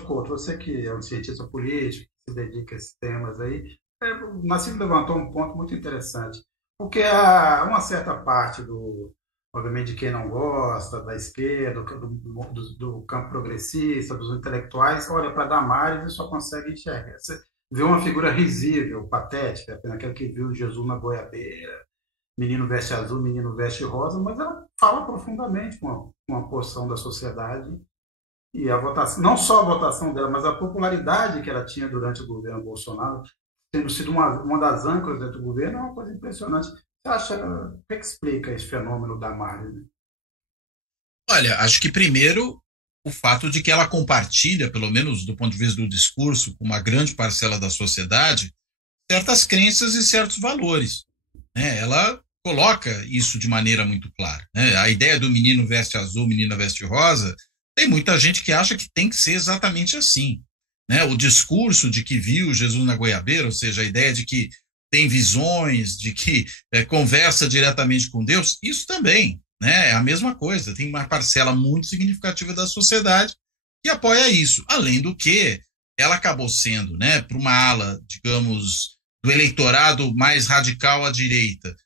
Couto, você que é um cientista político, que se dedica a esses temas aí, o Nassif levantou um ponto muito interessante, porque há uma certa parte obviamente, de quem não gosta, da esquerda, do campo progressista, dos intelectuais, olha para Damares e só consegue enxergar. Você vê uma figura risível, patética, aquele que viu Jesus na goiabeira, menino veste azul, menino veste rosa, mas ela fala profundamente com uma porção da sociedade. E a votação, não só a votação dela, mas a popularidade que ela tinha durante o governo Bolsonaro, tendo sido uma das âncoras dentro do governo, é uma coisa impressionante. Você acha, o que explica esse fenômeno da Damares? Né? Olha, acho que primeiro o fato de que ela compartilha, pelo menos do ponto de vista do discurso, com uma grande parcela da sociedade, certas crenças e certos valores. Né? Ela coloca isso de maneira muito clara. Né? A ideia do menino veste azul, menina veste rosa, tem muita gente que acha que tem que ser exatamente assim. Né? O discurso de que viu Jesus na goiabeira, ou seja, a ideia de que tem visões, de que conversa diretamente com Deus, isso também, né? É a mesma coisa, tem uma parcela muito significativa da sociedade que apoia isso, além do que ela acabou sendo, né, para uma ala, digamos, do eleitorado mais radical à direita,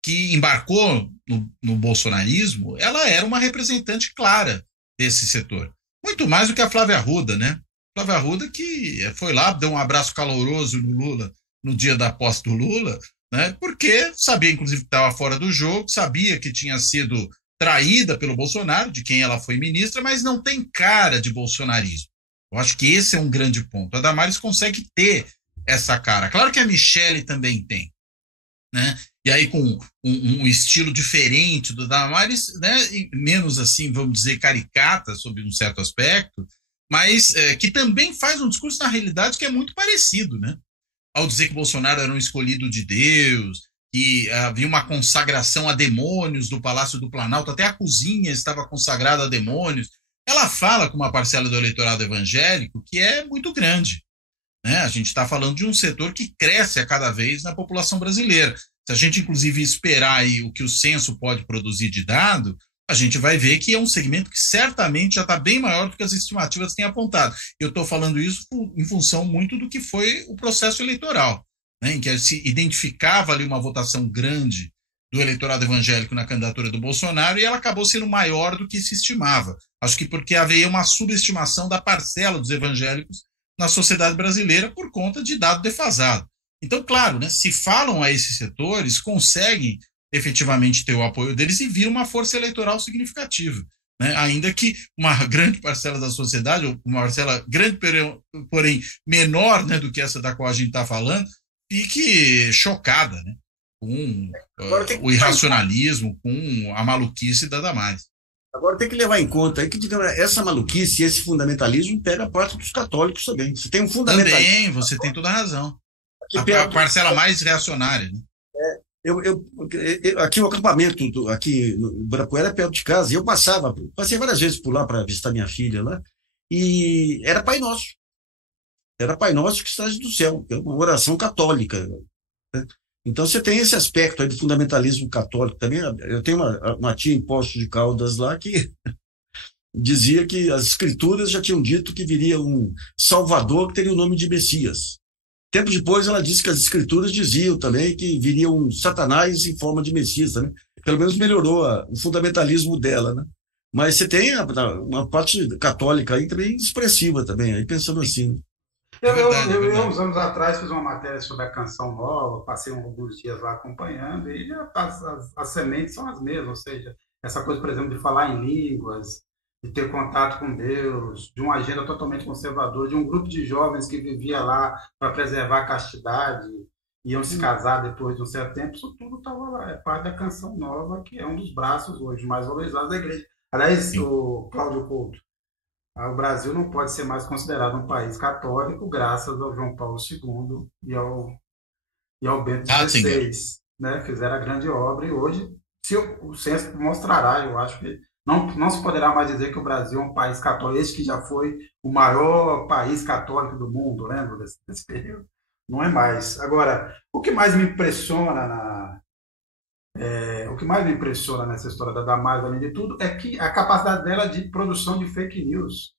que embarcou no bolsonarismo, ela era uma representante clara desse setor, muito mais do que a Flávia Arruda, né? Flávia Arruda que foi lá, deu um abraço caloroso no Lula, no dia da posse do Lula, né, porque sabia, inclusive, que estava fora do jogo, sabia que tinha sido traída pelo Bolsonaro, de quem ela foi ministra, mas não tem cara de bolsonarismo. Eu acho que esse é um grande ponto. A Damares consegue ter essa cara. Claro que a Michelle também tem, né? E aí com um estilo diferente do Damares, né, menos assim, vamos dizer, caricata sob um certo aspecto, mas que também faz um discurso, na realidade, que é muito parecido, né? Ao dizer que Bolsonaro era um escolhido de Deus, que havia uma consagração a demônios do Palácio do Planalto, até a cozinha estava consagrada a demônios. Ela fala com uma parcela do eleitorado evangélico que é muito grande. Né? A gente está falando de um setor que cresce a cada vez na população brasileira. Se a gente, inclusive, esperar aí o que o censo pode produzir de dado, a gente vai ver que é um segmento que certamente já está bem maior do que as estimativas têm apontado. Eu estou falando isso em função muito do que foi o processo eleitoral, né, em que se identificava ali uma votação grande do eleitorado evangélico na candidatura do Bolsonaro e ela acabou sendo maior do que se estimava. Acho que porque havia uma subestimação da parcela dos evangélicos na sociedade brasileira por conta de dado defasado. Então, claro, né, se falam a esses setores, conseguem efetivamente ter o apoio deles e vir uma força eleitoral significativa, né? Ainda que uma grande parcela da sociedade, ou uma parcela grande, porém menor, né, do que essa da qual a gente está falando, fique chocada, né, com o irracionalismo, com a maluquice da Damares. Agora tem que levar em conta aí que, digamos, essa maluquice, esse fundamentalismo pega a parte dos católicos também. Você tem um fundamentalismo. Também, você tem toda a razão. A parcela mais reacionária, né? Aqui o acampamento, aqui no Ibirapuera, é perto de casa, e eu passei várias vezes por lá para visitar minha filha lá, e era Pai Nosso. Era Pai Nosso que estás do céu, que é uma oração católica, né? Então você tem esse aspecto aí do fundamentalismo católico também. Eu tenho uma tia em Poços de Caldas lá que dizia que as escrituras já tinham dito que viria um Salvador que teria o nome de Messias. Tempo depois ela disse que as escrituras diziam também que viria um Satanás em forma de Messias, né? Pelo menos melhorou o fundamentalismo dela, né? Mas você tem uma parte católica aí também expressiva também, aí pensando assim. Eu, uns anos atrás, fiz uma matéria sobre a Canção Nova, passei alguns dias lá acompanhando, e as sementes são as mesmas, ou seja, essa coisa, por exemplo, de falar em línguas, de ter contato com Deus, de uma agenda totalmente conservadora, de um grupo de jovens que vivia lá para preservar a castidade, iam se casar depois de um certo tempo, isso tudo estava lá, é parte da Canção Nova, que é um dos braços hoje mais valorizados da igreja. Aliás, o Cláudio Couto, o Brasil não pode ser mais considerado um país católico graças ao João Paulo II e ao Bento XVI, né? Fizeram a grande obra, e hoje, se o censo mostrará, eu acho que não se poderá mais dizer que o Brasil é um país católico, esse que já foi o maior país católico do mundo, lembra desse período? Não é mais. Agora, o que mais me impressiona nessa história da Damares, além de tudo, é que a capacidade dela de produção de fake news.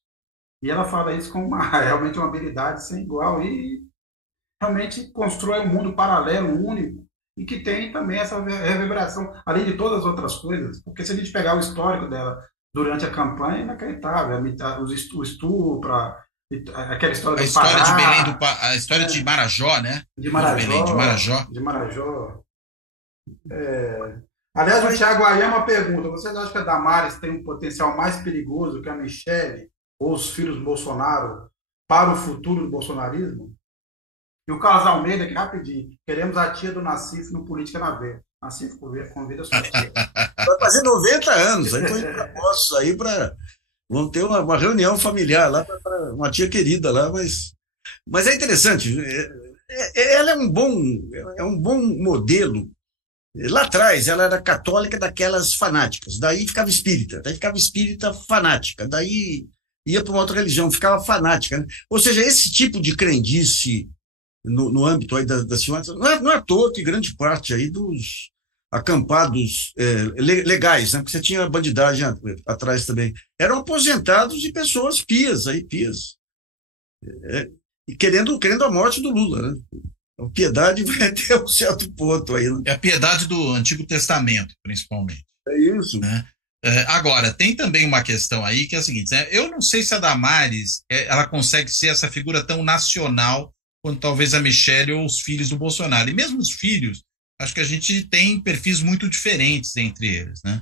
E ela fala isso com realmente uma habilidade sem igual, e realmente constrói um mundo paralelo, único, e que tem também essa reverberação, além de todas as outras coisas. Porque se a gente pegar o histórico dela durante a campanha, é inacreditável. O estupro, aquela história do Pará, de Belém a história de Marajó, né? De Marajó. De Marajó. Aliás, o Thiago Ayama pergunta: vocês acham que a Damares tem um potencial mais perigoso que a Michelle ou os filhos do Bolsonaro para o futuro do bolsonarismo? E o Carlos Almeida, que rapidinho: queremos a tia do Nassif no Política na Veia. Nassif, convida a sua tia. Vai fazer 90 anos, aí estou indo para Poços aí para... Vamos ter uma reunião familiar lá, para uma tia querida lá, mas é interessante. Ela é um bom modelo. Lá atrás, ela era católica daquelas fanáticas, daí ficava espírita fanática, daí ia para uma outra religião, ficava fanática, né? Ou seja, esse tipo de crendice no âmbito aí das senhoras, não é à toa que grande parte aí dos acampados legais, né? Porque você tinha bandidagem atrás também, eram aposentados e pessoas pias, e querendo a morte do Lula, né? A piedade vai até um certo ponto aí, né? É a piedade do Antigo Testamento, principalmente. É isso. Né? Agora, tem também uma questão aí que é a seguinte, né? Eu não sei se a Damares ela consegue ser essa figura tão nacional quanto talvez a Michelle ou os filhos do Bolsonaro. E mesmo os filhos, acho que a gente tem perfis muito diferentes entre eles, né?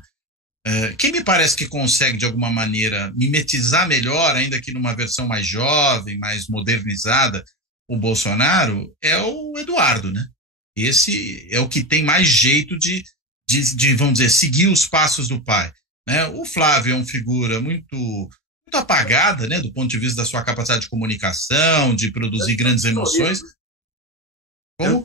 Quem me parece que consegue, de alguma maneira, mimetizar melhor, ainda que numa versão mais jovem, mais modernizada, o Bolsonaro, é o Eduardo, né? Esse é o que tem mais jeito de, vamos dizer, seguir os passos do pai, né? O Flávio é uma figura muito apagada, né? Do ponto de vista da sua capacidade de comunicação, de produzir grandes emoções. Como?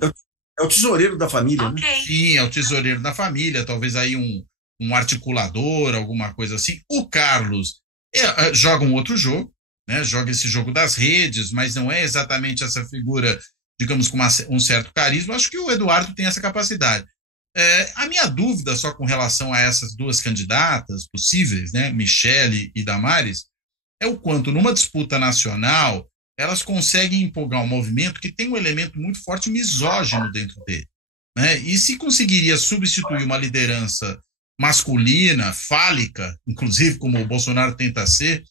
É o tesoureiro da família, okay, né? Sim, é o tesoureiro da família, talvez aí um articulador, alguma coisa assim. O Carlos joga um outro jogo, né, joga esse jogo das redes, mas não é exatamente essa figura, digamos, com um certo carisma. Acho que o Eduardo tem essa capacidade. A minha dúvida só com relação a essas duas candidatas possíveis, né, Michelle e Damares, é o quanto numa disputa nacional elas conseguem empolgar um movimento que tem um elemento muito forte misógino dentro dele, né? E se conseguiria substituir uma liderança masculina, fálica, inclusive como o Bolsonaro tenta ser,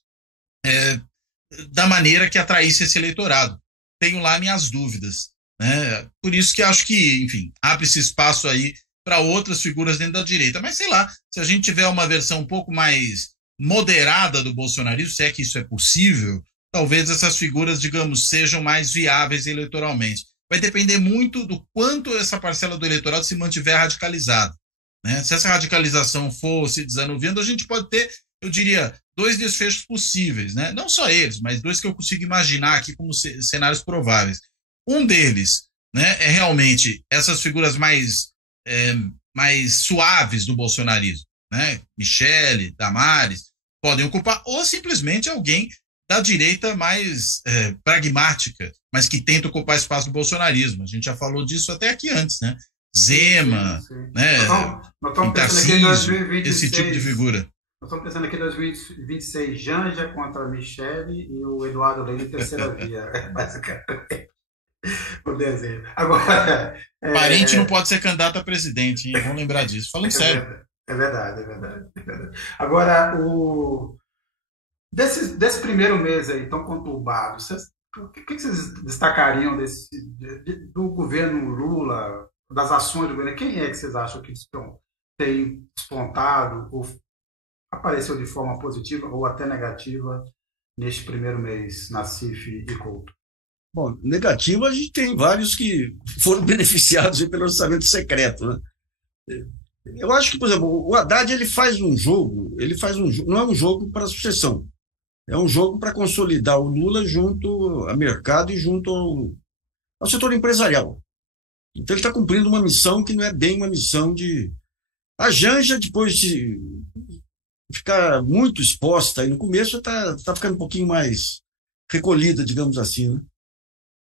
da maneira que atraísse esse eleitorado. Tenho lá minhas dúvidas, né? Por isso que acho que, enfim, abre-se espaço aí para outras figuras dentro da direita. Mas sei lá, se a gente tiver uma versão um pouco mais moderada do bolsonarismo, se é que isso é possível, talvez essas figuras, digamos, sejam mais viáveis eleitoralmente. Vai depender muito do quanto essa parcela do eleitorado se mantiver radicalizada, né? Se essa radicalização for se desanuviando, a gente pode ter, eu diria, dois desfechos possíveis, né? Não só eles, mas dois que eu consigo imaginar aqui como cenários prováveis. Um deles, né, é realmente essas figuras mais mais suaves do bolsonarismo, né? Michele, Damares, podem ocupar, ou simplesmente alguém da direita mais pragmática, mas que tenta ocupar espaço do bolsonarismo. A gente já falou disso até aqui antes, né? Zema, sim. né? Nós estamos pensando aqui em 2026, esse tipo de figura. Nós estamos pensando aqui em 2026, Janja contra Michele e o Eduardo Leite, terceira via, basicamente. O desenho. Agora. Parente não pode ser candidato a presidente, hein? Vamos lembrar disso. Falando sério. É verdade. Agora, desse primeiro mês aí tão conturbado, o que vocês destacariam do governo Lula, das ações do governo? Quem é que vocês acham que tem despontado ou apareceu de forma positiva ou até negativa neste primeiro mês, Nassif e Couto? Bom, negativo, a gente tem vários que foram beneficiados pelo orçamento secreto, né? Eu acho que, por exemplo, o Haddad ele faz um jogo, não é um jogo para sucessão, é um jogo para consolidar o Lula junto ao mercado e junto ao setor empresarial. Então ele está cumprindo uma missão que não é bem uma missão de... A Janja, depois de ficar muito exposta aí no começo, está ficando um pouquinho mais recolhida, digamos assim, né?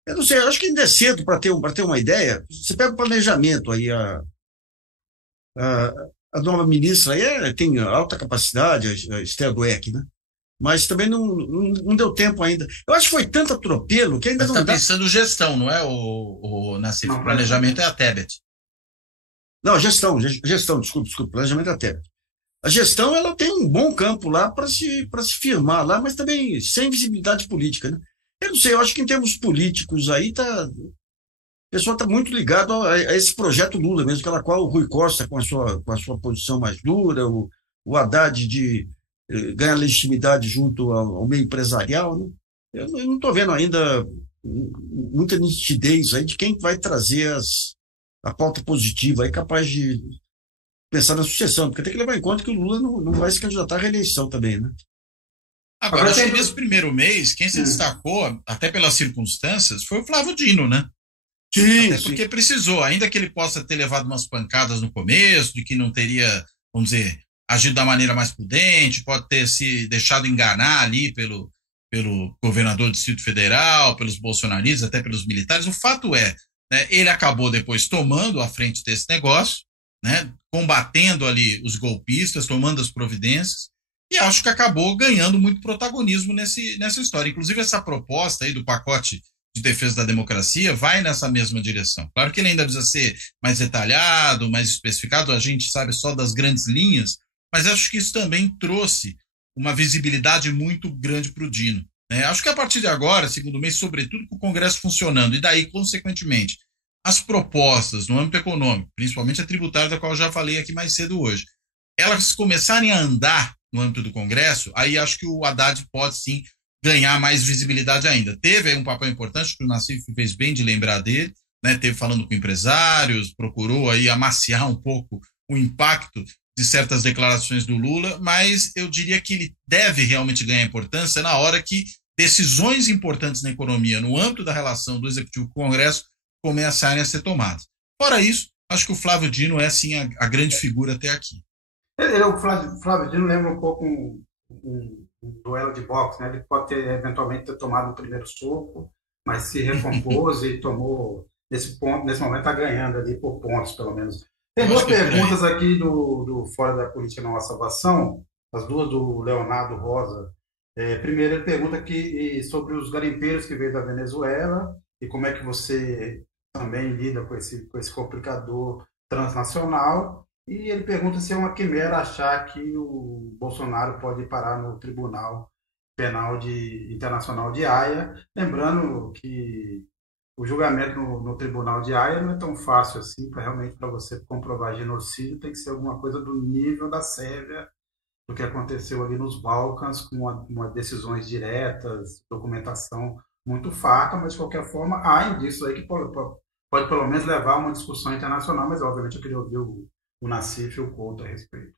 Eu não sei, eu acho que ainda é cedo para ter uma ideia. Você pega o planejamento aí, a nova ministra aí tem alta capacidade, a Esther Dweck, né? Mas também não deu tempo ainda. Eu acho que foi tanto atropelo que ainda Mas não está dá. pensando gestão, não é o Nassif? O planejamento é a Tebet. Não, gestão, desculpa, planejamento é a Tebet. A gestão ela tem um bom campo lá para se firmar lá, mas também sem visibilidade política, né? Eu não sei, eu acho que em termos políticos aí o pessoal está muito ligado a esse projeto Lula mesmo, aquela qual o Rui Costa com a sua posição mais dura, o Haddad de ganhar legitimidade junto ao meio empresarial, né? Eu não estou vendo ainda muita nitidez aí de quem vai trazer a pauta positiva aí capaz de pensar na sucessão, porque tem que levar em conta que o Lula não vai se candidatar à reeleição também, né? Agora, acho que nesse primeiro mês, quem se destacou, até pelas circunstâncias, foi o Flávio Dino, né? Sim, até porque precisou, ainda que ele possa ter levado umas pancadas no começo, de que não teria, vamos dizer, agido da maneira mais prudente, pode ter se deixado enganar ali pelo governador do Distrito Federal, pelos bolsonaristas, até pelos militares. O fato é, né, ele acabou depois tomando a frente desse negócio, né, combatendo ali os golpistas, tomando as providências, e acho que acabou ganhando muito protagonismo nessa história. Inclusive, essa proposta aí do pacote de defesa da democracia vai nessa mesma direção. Claro que ele ainda precisa ser mais detalhado, mais especificado, a gente sabe só das grandes linhas, mas acho que isso também trouxe uma visibilidade muito grande para o Dino. Acho que a partir de agora, segundo mês, sobretudo com o Congresso funcionando, e daí, consequentemente, as propostas no âmbito econômico, principalmente a tributária, da qual eu já falei aqui mais cedo hoje, elas começarem a andar no âmbito do Congresso, aí acho que o Haddad pode sim ganhar mais visibilidade ainda. Teve aí um papel importante, que o Nassif fez bem de lembrar dele, né? Teve falando com empresários, procurou aí amaciar um pouco o impacto de certas declarações do Lula, mas eu diria que ele deve realmente ganhar importância na hora que decisões importantes na economia, no âmbito da relação do Executivo com o Congresso, começarem a ser tomadas. Fora isso, acho que o Flávio Dino é sim a grande figura até aqui. O Flávio Dino lembra um pouco um duelo de boxe, né? Ele pode eventualmente ter tomado o primeiro soco, mas se recompôs e tomou, nesse momento está ganhando ali por pontos, pelo menos. Tem duas perguntas aqui do Fora da Política Não Há Salvação, as duas do Leonardo Rosa. Primeiro, ele pergunta sobre os garimpeiros que veio da Venezuela e como é que você também lida com esse complicador transnacional. E ele pergunta se é uma quimera achar que o Bolsonaro pode parar no Tribunal Penal Internacional de Haia, lembrando que o julgamento no Tribunal de Haia não é tão fácil assim, realmente para você comprovar genocídio tem que ser alguma coisa do nível da Sérvia, do que aconteceu ali nos Balcãs, com decisões diretas, documentação muito farta, mas de qualquer forma há indícios aí que pode pelo menos levar a uma discussão internacional, mas obviamente eu queria ouvir o Nassif e o Couto a respeito.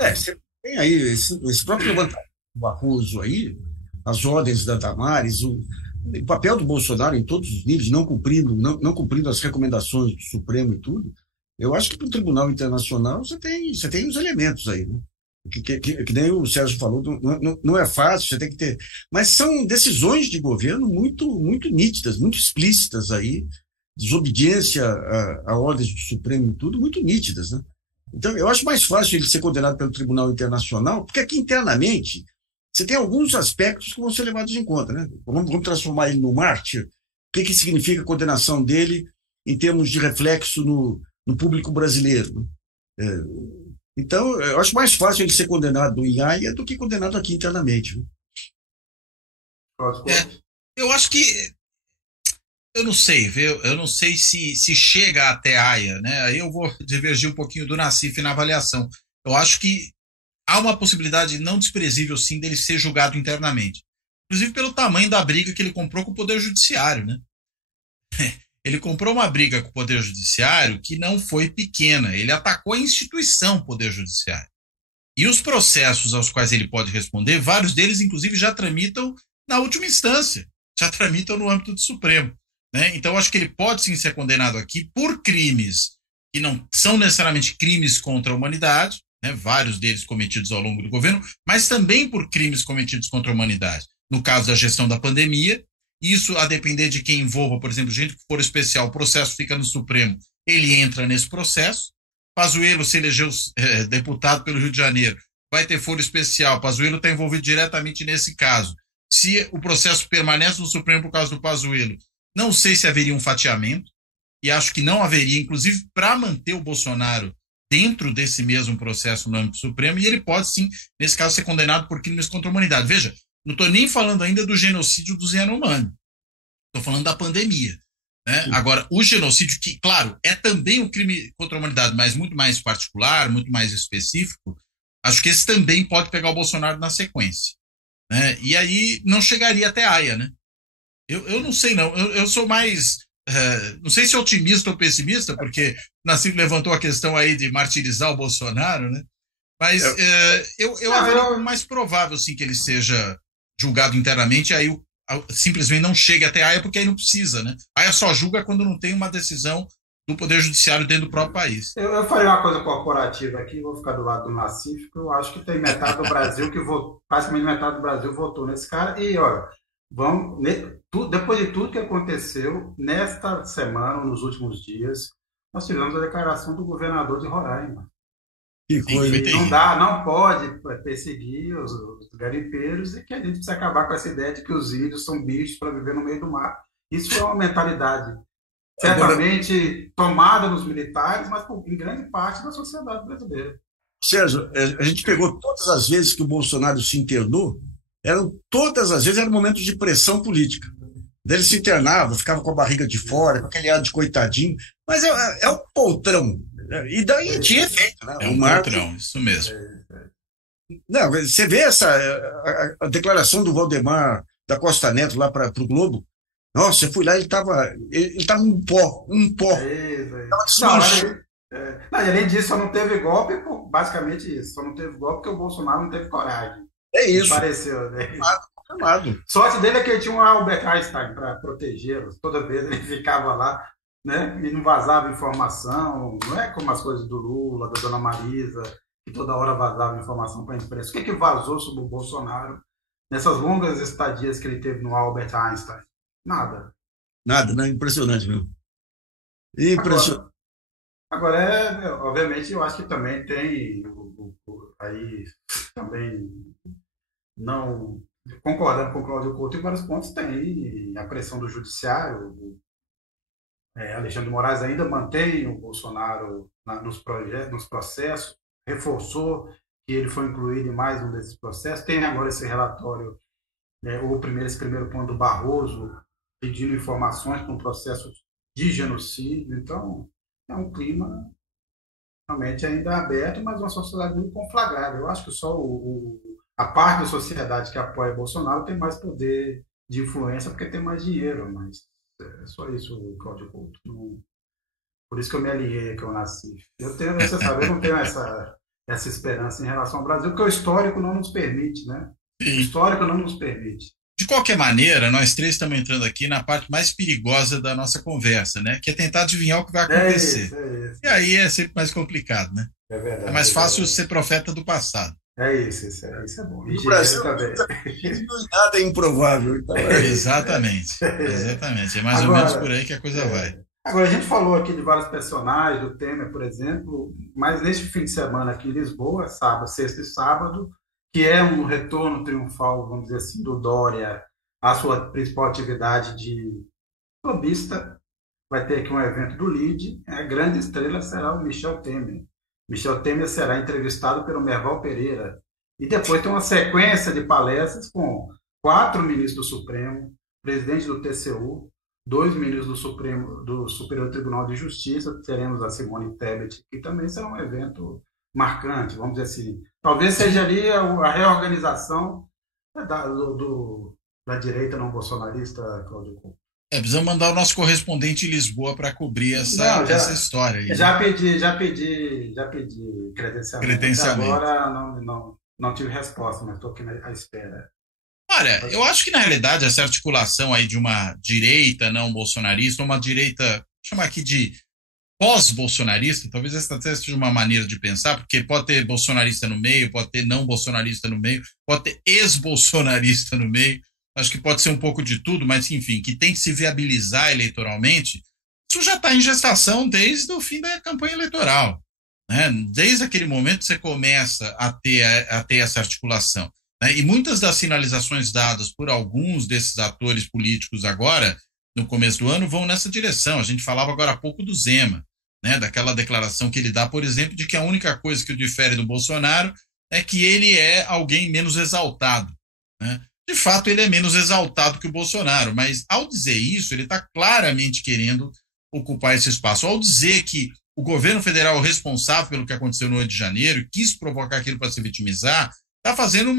Você tem aí esse próprio levantamento do Barroso aí, as ordens da Damares, o papel do Bolsonaro em todos os níveis, não cumprindo as recomendações do Supremo e tudo, Eu acho que para o Tribunal Internacional você tem os elementos aí, né? Que nem o Sérgio falou, não é fácil, você tem que ter. Mas são decisões de governo muito nítidas, muito explícitas aí, desobediência a ordens do Supremo e tudo, muito nítidas, né? Então, eu acho mais fácil ele ser condenado pelo Tribunal Internacional, porque aqui internamente você tem alguns aspectos que vão ser levados em conta, né? Vamos transformar ele no mártir. O que significa a condenação dele em termos de reflexo no público brasileiro, né? Então, eu acho mais fácil ele ser condenado em Haia do que condenado aqui internamente, né? Eu acho que eu não sei, viu? Eu não sei se chega até Haia, né? Aí eu vou divergir um pouquinho do Nassif na avaliação. Eu acho que há uma possibilidade não desprezível, sim, dele ser julgado internamente. Inclusive pelo tamanho da briga que ele comprou com o Poder Judiciário, né? Ele comprou uma briga com o Poder Judiciário que não foi pequena. Ele atacou a instituição Poder Judiciário. E os processos aos quais ele pode responder, vários deles, inclusive, já tramitam na última instância. Já tramitam no âmbito do Supremo, né? Então, acho que ele pode sim ser condenado aqui por crimes que não são necessariamente crimes contra a humanidade, né? Vários deles cometidos ao longo do governo, mas também por crimes cometidos contra a humanidade. No caso da gestão da pandemia, isso a depender de quem envolva, por exemplo, gente que for especial, o processo fica no Supremo, ele entra nesse processo. Pazuello se elegeu deputado pelo Rio de Janeiro, vai ter foro especial, Pazuello está envolvido diretamente nesse caso. Se o processo permanece no Supremo por causa do Pazuello, não sei se haveria um fatiamento, e acho que não haveria, inclusive para manter o Bolsonaro dentro desse mesmo processo no âmbito Supremo, e ele pode sim, nesse caso, ser condenado por crimes contra a humanidade. Veja, não estou nem falando ainda do genocídio dos Yanomami, estou falando da pandemia, né? Agora, o genocídio, que, claro, é também um crime contra a humanidade, mas muito mais particular, muito mais específico, acho que esse também pode pegar o Bolsonaro na sequência, né? E aí não chegaria até Haia, né? Eu não sei, não. Eu sou mais... não sei se otimista ou pessimista, porque Nassif levantou a questão aí de martirizar o Bolsonaro, né? Mas eu acho mais provável, sim, que ele seja julgado internamente, aí simplesmente não chegue até a Haia, porque aí não precisa, né? A Haia só julga quando não tem uma decisão do Poder Judiciário dentro do próprio país. Eu falei uma coisa corporativa aqui, vou ficar do lado do Nassif, porque eu acho que tem metade do Brasil que votou, praticamente metade do Brasil votou nesse cara, e olha, depois de tudo que aconteceu, nesta semana, nos últimos dias, nós tivemos a declaração do governador de Roraima. Que coisa. Não pode perseguir os garimpeiros e que a gente precisa acabar com essa ideia de que os índios são bichos para viver no meio do mar. Isso é uma mentalidade certamente tomada nos militares, mas em grande parte da sociedade brasileira. Sérgio, a gente pegou todas as vezes que o Bolsonaro se internou, todas as vezes eram momentos de pressão política. Ele se internava, ficava com a barriga de fora, com aquele ar de coitadinho, mas é um poltrão. E daí tinha efeito, né? É um poltrão, isso mesmo. Não, você vê a declaração do Valdemar da Costa Neto lá para o Globo. Nossa, eu fui lá, ele estava um pó. Além disso, só não teve golpe, basicamente isso. Só não teve golpe porque o Bolsonaro não teve coragem. É isso. Pareceu, né? Amado. Sorte dele é que ele tinha um Albert Einstein para protegê-los. Toda vez ele ficava lá, né? E não vazava informação. Não é como as coisas do Lula, da Dona Marisa, que toda hora vazava informação para a imprensa. O que vazou sobre o Bolsonaro nessas longas estadias que ele teve no Albert Einstein? Nada, né? Impressionante, viu? Impressionante. Agora, obviamente, eu acho que também tem aí também não concordando com o Cláudio Couto em vários pontos, tem a pressão do judiciário. Alexandre de Moraes ainda mantém o Bolsonaro nos processos, reforçou que ele foi incluído em mais um desses processos. Tem agora esse relatório, esse primeiro ponto do Barroso, pedindo informações para um processo de genocídio. Então, é um clima realmente ainda aberto, mas uma sociedade muito conflagrada. Eu acho que só a parte da sociedade que apoia Bolsonaro tem mais poder de influência porque tem mais dinheiro, mas é só isso, Cláudio Couto. Por isso que eu me alinhei que eu nasci. Você sabe, eu não tenho essa esperança em relação ao Brasil, porque o histórico não nos permite, né? O histórico não nos permite. De qualquer maneira, nós três estamos entrando aqui na parte mais perigosa da nossa conversa, né? Que é tentar adivinhar o que vai acontecer. É isso. E aí é sempre mais complicado, né? É verdade. É mais fácil ser profeta do passado. É isso é bom. No Brasil, também. Nada é improvável. Então Exatamente. É mais ou menos por aí que a coisa vai. Agora, a gente falou aqui de vários personagens, do Temer, por exemplo, mas neste fim de semana aqui em Lisboa, sábado, sexta e sábado, que é um retorno triunfal, vamos dizer assim, do Dória à sua principal atividade de lobista, vai ter aqui um evento do LIDE, a grande estrela será o Michel Temer. Michel Temer será entrevistado pelo Merval Pereira. E depois tem uma sequência de palestras com 4 ministros do Supremo, presidente do TCU, 2 ministros do Superior Tribunal de Justiça, teremos a Simone Tebet, que também será um evento marcante, vamos dizer assim. Talvez seja ali a reorganização da direita não bolsonarista, Cláudio Couto. Precisamos mandar o nosso correspondente em Lisboa para cobrir essa história aí. Já pedi credenciamento. Agora não tive resposta, mas estou aqui à espera. Olha, eu acho que na realidade essa articulação aí de uma direita não bolsonarista, uma direita, vou chamar aqui de pós-bolsonarista, talvez essa seja uma maneira de pensar, porque pode ter bolsonarista no meio, pode ter não bolsonarista no meio, pode ter ex-bolsonarista no meio, acho que pode ser um pouco de tudo, mas enfim, que tem que se viabilizar eleitoralmente, isso já está em gestação desde o fim da campanha eleitoral, né? Desde aquele momento você começa a ter essa articulação. E muitas das sinalizações dadas por alguns desses atores políticos agora, no começo do ano, vão nessa direção. A gente falava agora há pouco do Zema, né? Daquela declaração que ele dá, por exemplo, de que a única coisa que o difere do Bolsonaro é que ele é alguém menos exaltado, né? De fato, ele é menos exaltado que o Bolsonaro, mas ao dizer isso, ele está claramente querendo ocupar esse espaço. Ao dizer que o governo federal é o responsável pelo que aconteceu no 8 de janeiro, quis provocar aquilo para se vitimizar, está fazendo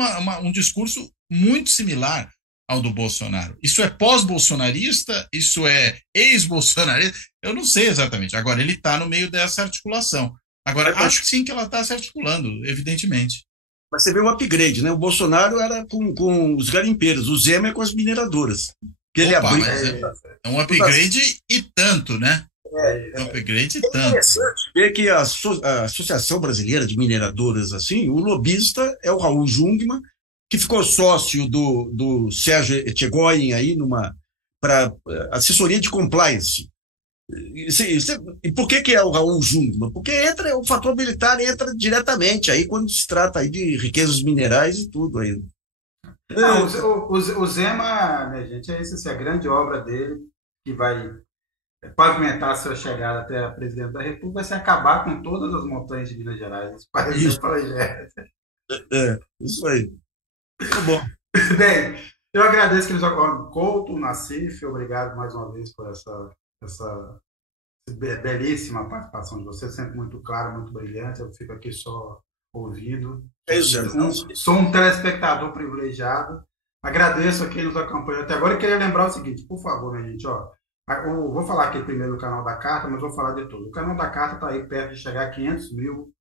um discurso muito similar ao do Bolsonaro. Isso é pós-bolsonarista? Isso é ex-bolsonarista? Eu não sei exatamente. Agora, ele está no meio dessa articulação. Agora, acho que sim que ela está se articulando, evidentemente. Mas você vê um upgrade, né? O Bolsonaro era com os garimpeiros, o Zema é com as mineradoras. Que ele abriu. É um upgrade e tanto, né? É um upgrade e tanto. É interessante ver que a Associação Brasileira de Mineradoras, assim, o lobista é o Raul Jungmann, que ficou sócio do Sérgio Etchegoyen aí para assessoria de compliance. E por que é o Raul Jungmann? Porque o fator militar entra diretamente aí quando se trata aí de riquezas minerais e tudo aí. Não, o Zema, minha gente, é isso, assim, a grande obra dele, que vai pavimentar a sua chegada até a presidente da República, vai ser acabar com todas as montanhas de Minas Gerais. Esse projeto. Isso aí. Tá bom. Bem, eu agradeço que nos acompanham, Couto, Nassif, obrigado mais uma vez por essa belíssima participação de você, sempre muito clara, muito brilhante. Eu fico aqui só ouvindo. Sou um telespectador privilegiado. Agradeço a quem nos acompanhou até agora e queria lembrar o seguinte, por favor, minha gente, eu vou falar aqui primeiro do canal da Carta, mas vou falar de tudo. O canal da Carta está aí perto de chegar a 500 mil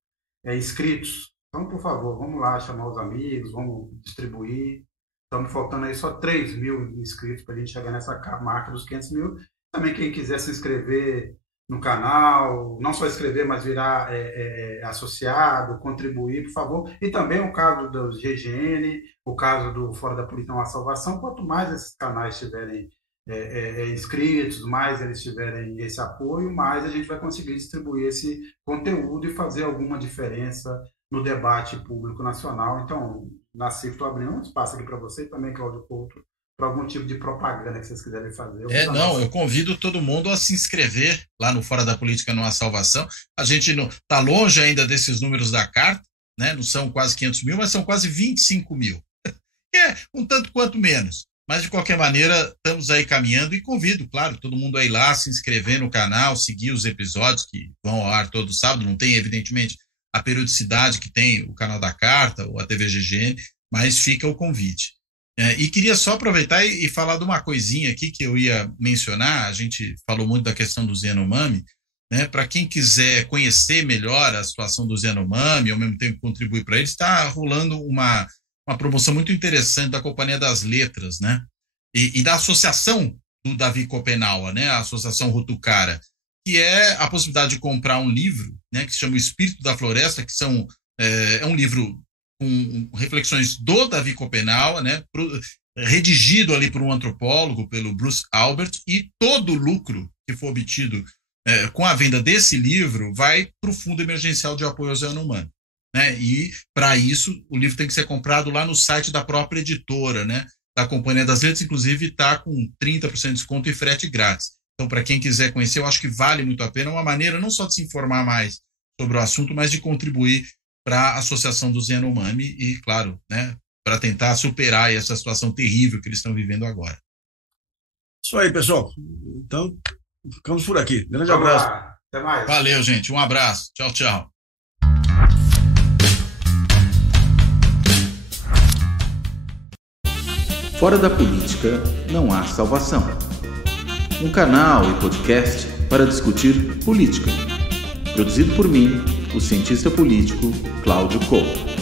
inscritos. Então, por favor, vamos lá chamar os amigos, vamos distribuir. Estamos faltando aí só 3 mil inscritos para a gente chegar nessa marca dos 500 mil. Também quem quiser se inscrever no canal, não só inscrever, mas virar associado, contribuir, por favor. E também o caso dos GGN, o caso do Fora da Política Não Há Salvação. Quanto mais esses canais estiverem inscritos, mais eles tiverem esse apoio, mais a gente vai conseguir distribuir esse conteúdo e fazer alguma diferença no debate público nacional. Então, Nassif, estou abrindo um espaço aqui para você e também, Cláudio Couto, para algum tipo de propaganda que vocês quiserem fazer. Eu convido todo mundo a se inscrever lá no Fora da Política Não Há Salvação. A gente está longe ainda desses números da Carta, né? Não são quase 500 mil, mas são quase 25 mil. É um tanto quanto menos. Mas, de qualquer maneira, estamos aí caminhando e convido, claro, todo mundo a ir lá, se inscrever no canal, seguir os episódios que vão ao ar todo sábado. Não tem, evidentemente, a periodicidade que tem o canal da Carta ou a TV GGN, mas fica o convite. E queria só aproveitar e falar de uma coisinha aqui que eu ia mencionar. A gente falou muito da questão do Yanomami, né? Para quem quiser conhecer melhor a situação do Yanomami, ao mesmo tempo contribuir para ele, está rolando uma promoção muito interessante da Companhia das Letras, né? e da associação do Davi Copenau, né, a Associação Rotokara, que é a possibilidade de comprar um livro, né, que se chama O Espírito da Floresta, que é um livro com reflexões do Davi Copenau, né, redigido ali por um antropólogo, pelo Bruce Albert, e todo o lucro que for obtido com a venda desse livro vai para o Fundo Emergencial de Apoio ao Yanomami, né? E, para isso, o livro tem que ser comprado lá no site da própria editora, né, da Companhia das Letras, inclusive está com 30% de desconto e frete grátis. Então, para quem quiser conhecer, eu acho que vale muito a pena, uma maneira não só de se informar mais sobre o assunto, mas de contribuir para a Associação dos Yanomami e, claro, né, para tentar superar essa situação terrível que eles estão vivendo agora. Isso aí, pessoal. Então, ficamos por aqui. Grande abraço. Até mais. Valeu, gente. Um abraço. Tchau, tchau. Fora da política não há salvação. Um canal e podcast para discutir política. Produzido por mim, o cientista político Cláudio Couto.